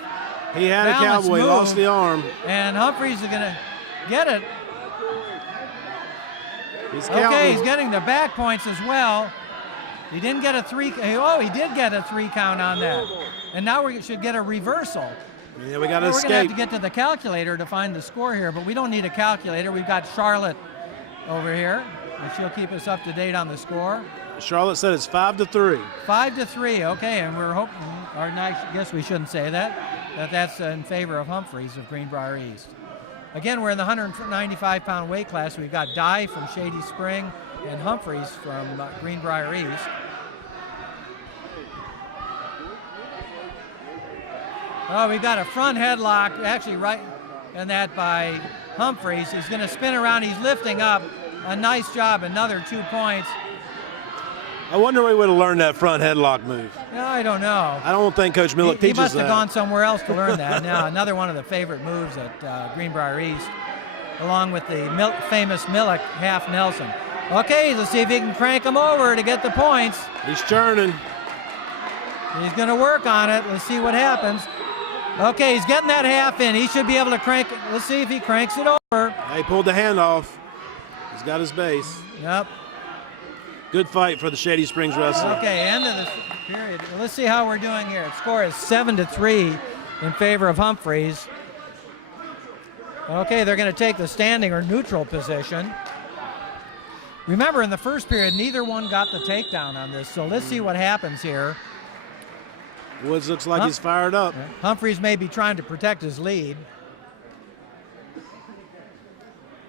He had a cowboy, move, lost the arm. And Humphreys is going to get it. He's he's getting the back points as well. He didn't get a 3. Oh, he did get a 3 count on that. And now we should get a reversal. Yeah, we got to escape. We're going to have to get to the calculator to find the score here, but we don't need a calculator. We've got Charlotte over here, and she'll keep us up to date on the score. Charlotte said it's 5-3. 5-3, okay, and we're hoping, or I guess we shouldn't say that's in favor of Humphreys of Greenbrier East. Again, we're in the 195-pound weight class. We've got Dye from Shady Spring and Humphreys from Greenbrier East. Oh, we've got a front headlock, actually right in that by Humphreys. He's going to spin around. He's lifting up. A nice job, another 2 points. I wonder where he would have learned that front headlock move. No, I don't know. I don't think Coach Millick teaches that. He must have gone somewhere else to learn that. Now, another one of the favorite moves at Greenbrier East, along with the famous Millick half Nelson. Okay, let's see if he can crank him over to get the points. He's churning. He's going to work on it. Let's see what happens. Okay, he's getting that half in. He should be able to crank it. Let's see if he cranks it over. He pulled the hand off. He's got his base. Yep. Good fight for the Shady Springs wrestler. Okay, end of this period. Let's see how we're doing here. The score is 7-3 in favor of Humphreys. Okay, they're going to take the standing or neutral position. Remember, in the first period, neither one got the takedown on this, so let's see what happens here. Woods looks like he's fired up. Humphreys may be trying to protect his lead.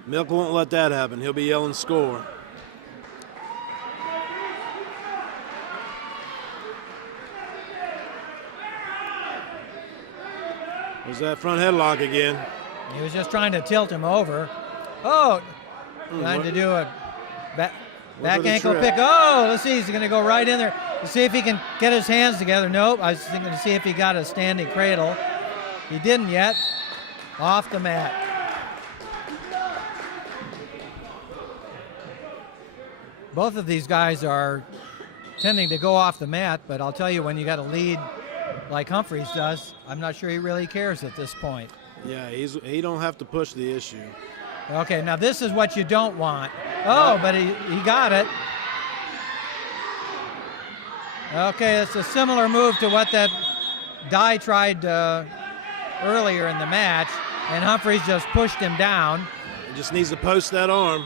Milk won't let that happen. He'll be yelling score. There's that front headlock again. He was just trying to tilt him over. Oh, trying to do a back ankle pick. Oh, let's see. He's going to go right in there. Let's see if he can get his hands together. Nope. I was thinking to see if he got a standing cradle. He didn't yet. Off the mat. Both of these guys are tending to go off the mat, but I'll tell you, when you got a lead like Humphreys does, I'm not sure he really cares at this point. Yeah, he don't have to push the issue. Okay, now this is what you don't want. Oh, but he got it. Okay, it's a similar move to what that Dye tried earlier in the match, and Humphreys just pushed him down. He just needs to post that arm.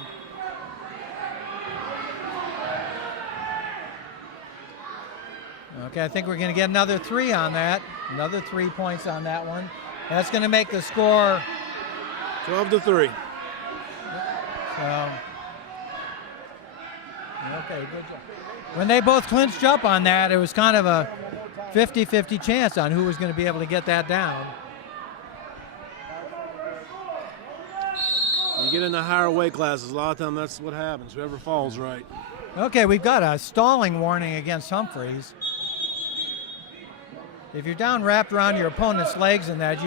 Okay, I think we're going to get another 3 on that. Another 3 points on that one. That's going to make the score 12-3. Okay, good job. When they both clinched up on that, it was kind of a 50-50 chance on who was going to be able to get that down. You get in the higher weight classes, a lot of times that's what happens. Whoever falls right. Okay, we've got a stalling warning against Humphreys. If you're down wrapped around your opponent's legs and that,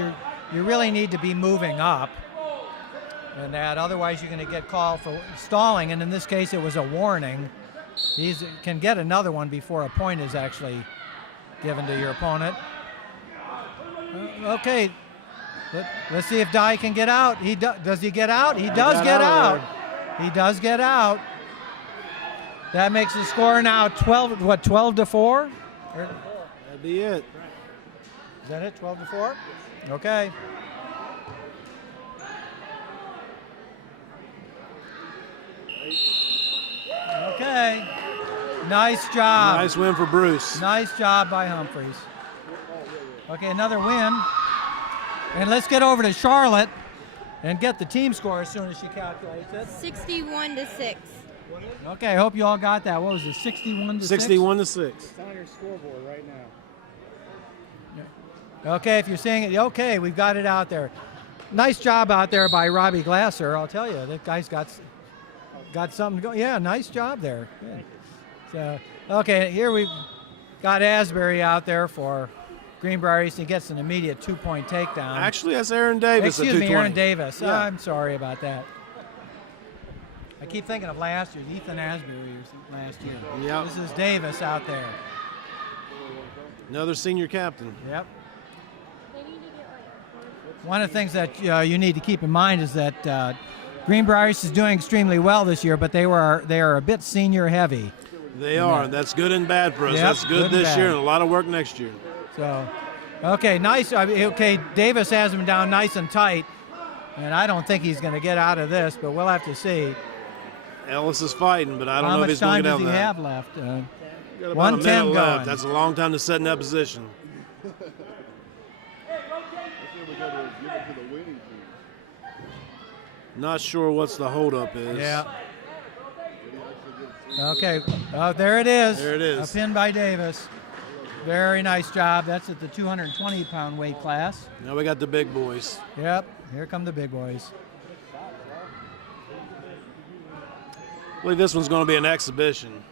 you really need to be moving up. And that, otherwise you're going to get called for stalling, and in this case it was a warning. He can get another one before a point is actually given to your opponent. Okay, let's see if Dye can get out. Does he get out? He does get out. He does get out. That makes the score now 12-4? That'd be it. Is that it, 12-4? Okay. Okay. Nice job. Nice win for Bruce. Nice job by Humphreys. Okay, another win. And let's get over to Charlotte and get the team score as soon as she calculates it. 61-6. Okay, I hope you all got that. What was it, 61-6? 61-6. It's on your scoreboard right now. Okay, if you're seeing it, okay, we've got it out there. Nice job out there by Robbie Glasser. I'll tell you, that guy's got something going. Yeah, nice job there. Good. So, okay, here we've got Asbury out there for Greenbrier East. He gets an immediate 2-point takedown. Actually, that's Aaron Davis. Excuse me, Aaron Davis. Yeah. I'm sorry about that. I keep thinking of last year. Ethan Asbury was last year. Yep. This is Davis out there. Another senior captain. Yep. One of the things that you need to keep in mind is that Greenbrier East is doing extremely well this year, but they are a bit senior heavy. They are. That's good and bad for us. Yep, That's good this bad. year and a lot of work next year. So, okay, nice. Okay, Davis has him down nice and tight, and I don't think he's going to get out of this, but we'll have to see. Ellis is fighting, but I don't know if he's How going to much get out time of does he have left? Got about 110 a minute left. going. That's a long time to set in that position. Not sure what's the holdup is. Yeah. Okay. Oh, there it is. There it is. A pin by Davis. Very nice job. That's at the 220-pound weight class. Now we got the big boys. Yep. Here come the big boys. I believe this one's going to be an exhibition.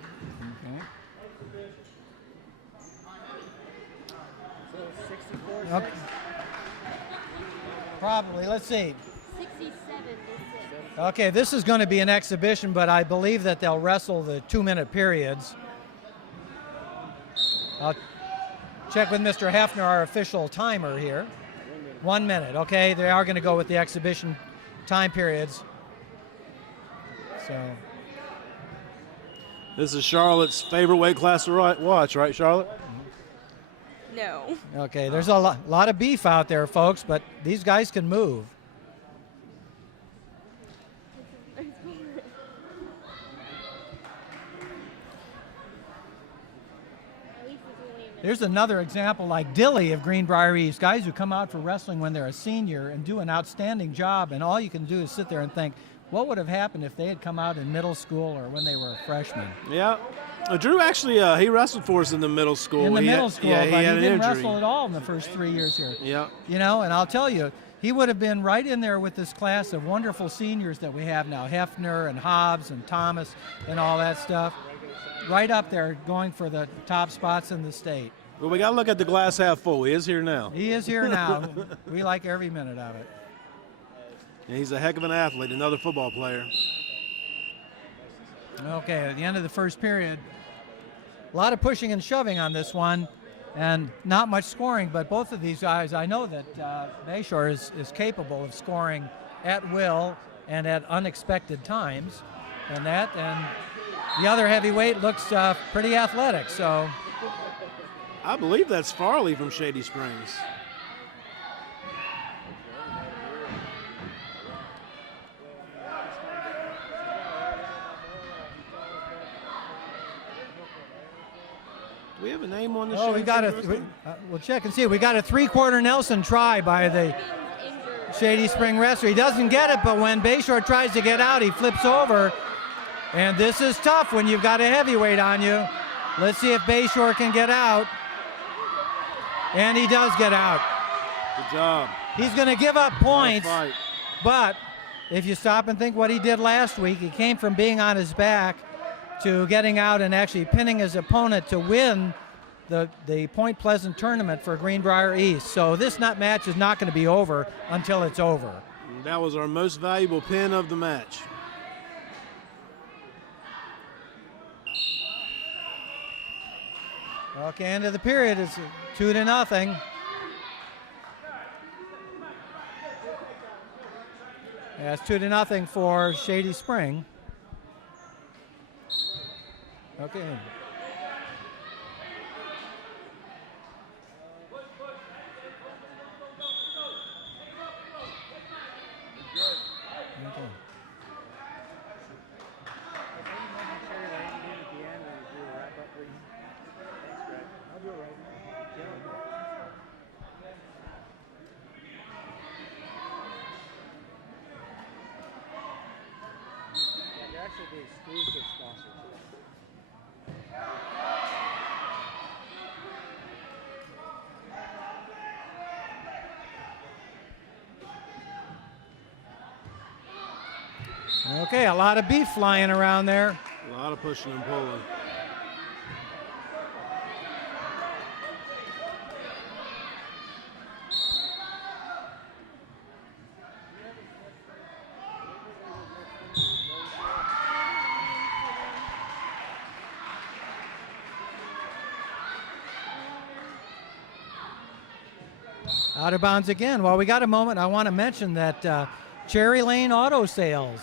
Okay. Okay. Probably. Let's see. 67-6. Okay, this is going to be an exhibition, but I believe that they'll wrestle the 2-minute periods. I'll check with Mr. Hefner, our official timer here. 1 minute, okay? They are going to go with the exhibition time periods. So, this is Charlotte's favorite weight class to watch, right, Charlotte? No. okay, there's a lot of beef out there, folks, but these guys can move. There's another example like Dilly of Greenbrier East, guys who come out for wrestling when they're a senior and do an outstanding job, and all you can do is sit there and think, what would have happened if they had come out in middle school or when they were a freshman? Yeah. Drew actually, he wrestled for us in the middle school. In the middle school, school, yeah, but he had an didn't injury. wrestle at all in the first 3 years here. Yeah. You know, and I'll tell you, he would have been right in there with this class of wonderful seniors that we have now, Hefner and Hobbs and Thomas and all that stuff. Right up there going for the top spots in the state. Well, we got to look at the glass half full. He is here now. He is here now. We like every minute of it. And he's a heck of an athlete, another football player. Okay, at the end of the first period, a lot of pushing and shoving on this one, and not much scoring, but both of these guys, I know that Bayshore is capable of scoring at will and at unexpected times, and the other heavyweight looks pretty athletic, so. I believe that's Farley from Shady Springs. Do we have a name on the show? Oh, we got we'll check and see. We got a 3-quarter Nelson try by the Shady Spring wrestler. He doesn't get it, but when Bayshore tries to get out, he flips over. And this is tough when you've got a heavyweight on you. Let's see if Bayshore can get out. And he does get out. Good job. He's going to give up points, but if you stop and think what he did last week, he came from being on his back to getting out and actually pinning his opponent to win the Point Pleasant tournament for Greenbrier East. So this match is not going to be over until it's over. That was our most valuable pin of the match. Okay, end of the period is 2-0. Yeah, it's 2-0 for Shady Spring. Okay. also the exclusive sponsorship. Okay, a lot of beef flying around there. A lot of pushing and pulling. Out of bounds again. While we got a moment, I want to mention that Cherry Lane Auto Sales,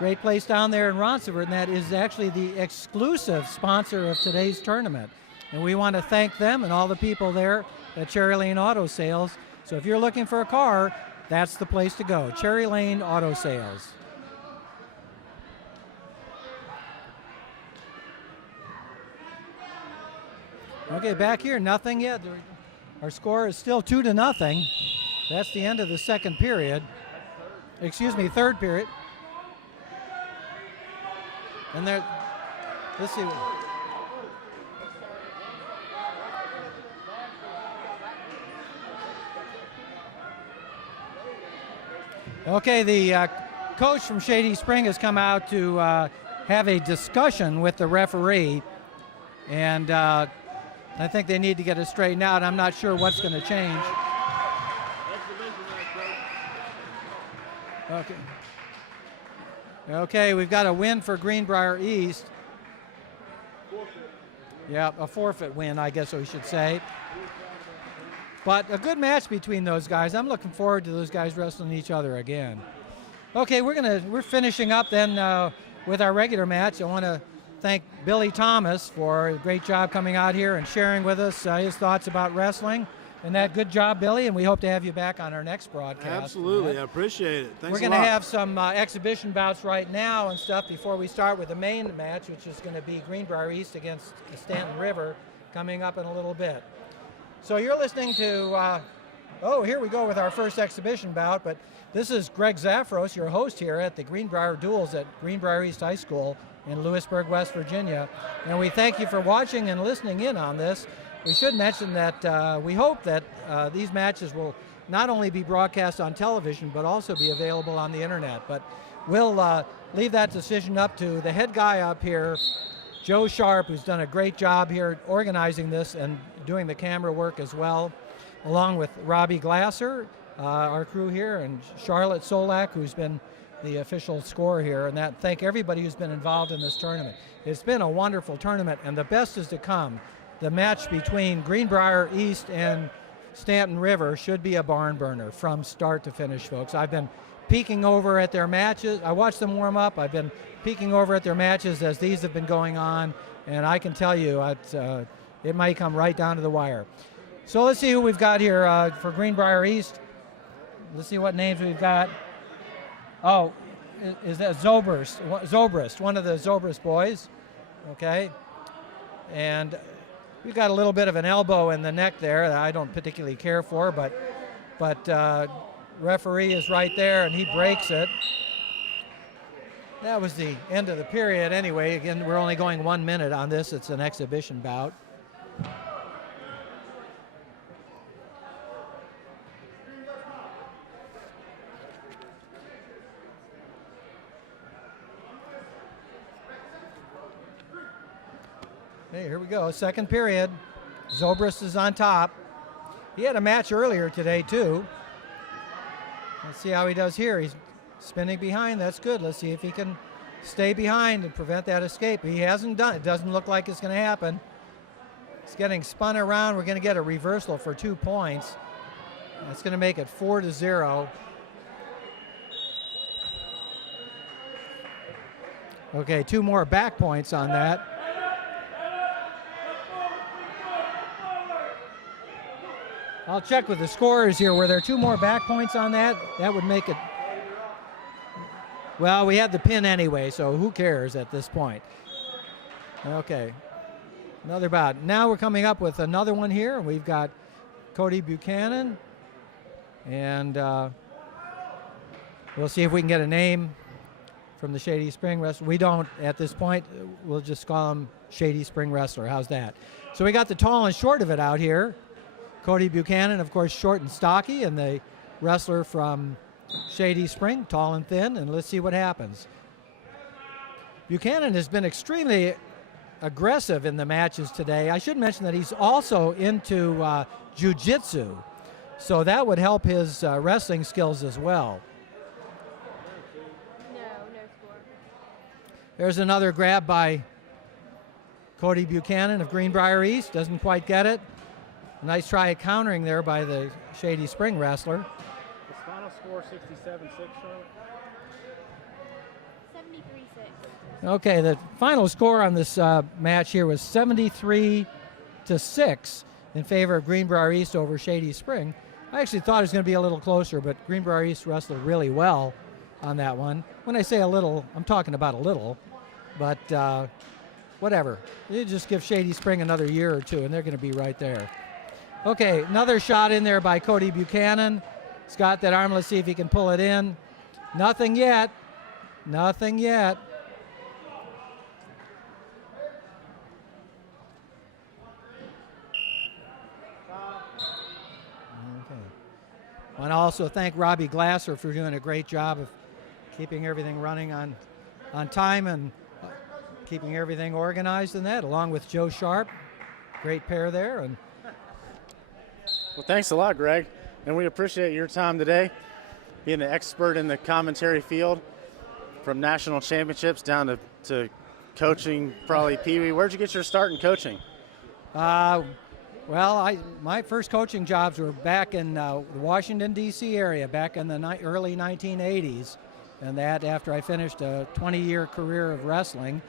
great place down there in Roncevert, and that is actually the exclusive sponsor of today's tournament. And we want to thank them and all the people there at Cherry Lane Auto Sales. So if you're looking for a car, that's the place to go, Cherry Lane Auto Sales. Okay, back here, nothing yet. Our score is still 2-0. That's the end of the second period. Excuse me, third period. And there, let's see. Okay, the coach from Shady Spring has come out to have a discussion with the referee, and I think they need to get it straightened out. I'm not sure what's going to change. Okay. Okay, we've got a win for Greenbrier East. Yeah, a forfeit win, I guess we should say. But a good match between those guys. I'm looking forward to those guys wrestling each other again. Okay, we're finishing up then with our regular match. I want to thank Billy Thomas for a great job coming out here and sharing with us his thoughts about wrestling. And that good job, Billy, and we hope to have you back on our next broadcast. Absolutely, I appreciate it. Thanks We're going to have some exhibition bouts right now and stuff before we start with the main match, which is going to be Greenbrier East against the Staunton River, coming up in a little bit. So you're listening to, oh, here we go with our first exhibition bout, but this is Greg Zafros, your host here at the Greenbrier Duals at Greenbrier East High School in Lewisburg, West Virginia. And we thank you for watching and listening in on this. We should mention that we hope that these matches will not only be broadcast on television, but also be available on the internet. But we'll leave that decision up to the head guy up here, Joe Sharp, who's done a great job here organizing this and doing the camera work as well, along with Robbie Glasser, our crew here, and Charlotte Solak, who's been the official scorer here. And thank everybody who's been involved in this tournament. It's been a wonderful tournament, and the best is to come. The match between Greenbrier East and Staunton River should be a barn burner from start to finish, folks. I've been peeking over at their matches. I watched them warm up. I've been peeking over at their matches as these have been going on, and I can tell you it might come right down to the wire. So let's see who we've got here for Greenbrier East. Let's see what names we've got. Oh, is that ZOBRIST, one of the ZOBRIST boys. Okay. And we've got a little bit of an elbow in the neck there that I don't particularly care for, but referee is right there and he breaks it. That was the end of the period anyway. Again, we're only going 1 minute on this. It's an exhibition bout. Hey, here we go. Second period. ZOBRIST is on top. He had a match earlier today, too. Let's see how he does here. He's spinning behind. That's good. Let's see if he can stay behind and prevent that escape. He hasn't done it. Doesn't look like it's going to happen. It's getting spun around. We're going to get a reversal for 2 points. That's going to make it 4-0. Okay, 2 more back points on that. I'll check with the scorers here. Were there 2 more back points on that? That would make it. Well, we had the pin anyway, so who cares at this point? Okay. Another bout. Now we're coming up with another one here. We've got Cody Buchanan. And we'll see if we can get a name from the Shady Spring Wrestler. We don't at this point. We'll just call him Shady Spring Wrestler. How's that? So we got the tall and short of it out here. Cody Buchanan, of course, short and stocky, and the wrestler from Shady Spring, tall and thin, and let's see what happens. Buchanan has been extremely aggressive in the matches today. I should mention that he's also into jiu-jitsu, so that would help his wrestling skills as well. No score. There's another grab by Cody Buchanan of Greenbrier East. Doesn't quite get it. Nice try at countering there by the Shady Spring wrestler. His final score 67-6, Charlotte. 73-6. Okay, the final score on this match here was 73-6 in favor of Greenbrier East over Shady Spring. I actually thought it was going to be a little closer, but Greenbrier East wrestled really well on that one. When I say a little, I'm talking about a little, but whatever. You just give Shady Spring another year or two, and they're going to be right there. Okay, another shot in there by Cody Buchanan. He's got that arm. Let's see if he can pull it in. Nothing yet. Nothing yet. I want to also thank Robbie Glasser for doing a great job of keeping everything running on time and keeping everything organized in that, along with Joe Sharp. Great pair there. And well, thanks a lot, Greg. And we appreciate your time today, being an expert in the commentary field, from national championships down to coaching, probably Pee Wee. Where'd you get your start in coaching? Well, my first coaching jobs were back in the Washington, D.C. area, back in the early 1980s. And that after I finished a 20-year career of wrestling,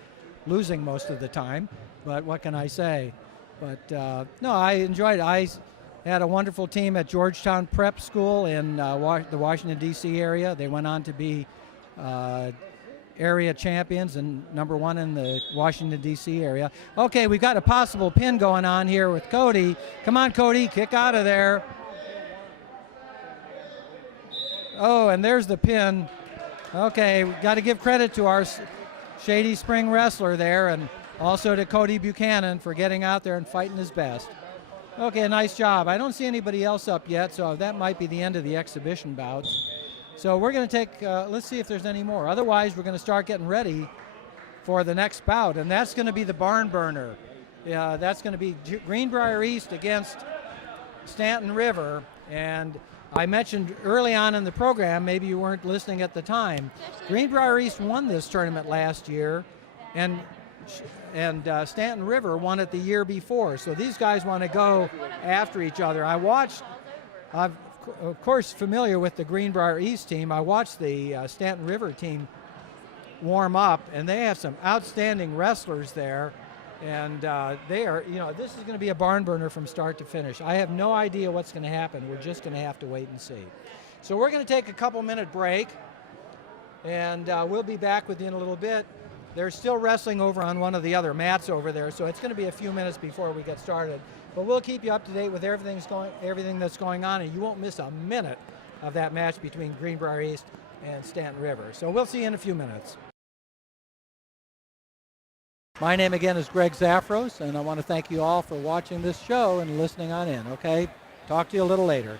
losing most of the time. But what can I say? But, no, I enjoyed it. I had a wonderful team at Georgetown Prep School in the Washington, D.C. area. They went on to be area champions and #1 in the Washington, D.C. area. Okay, we've got a possible pin going on here with Cody. Come on, Cody, kick out of there. Oh, and there's the pin. Okay, we've got to give credit to our Shady Spring wrestler there, and also to Cody Buchanan for getting out there and fighting his best. Okay, nice job. I don't see anybody else up yet, so that might be the end of the exhibition bouts. So we're going to take, let's see if there's any more. Otherwise, we're going to start getting ready for the next bout, and that's going to be the barn burner. That's going to be Greenbrier East against Staunton River. And I mentioned early on in the program, maybe you weren't listening at the time, Greenbrier East won this tournament last year, and Staunton River won it the year before. So these guys want to go after each other. I'm of course familiar with the Greenbrier East team. I watched the Staunton River team warm up, and they have some outstanding wrestlers there. And they are, this is going to be a barn burner from start to finish. I have no idea what's going to happen. We're just going to have to wait and see. So we're going to take a couple-minute break, and we'll be back with you in a little bit. They're still wrestling over on one of the other mats over there, so it's going to be a few minutes before we get started. But we'll keep you up to date with everything that's going on, and you won't miss a minute of that match between Greenbrier East and Staunton River. So we'll see you in a few minutes. My name again is Greg Zafros, and I want to thank you all for watching this show and listening on in, okay? Talk to you a little later.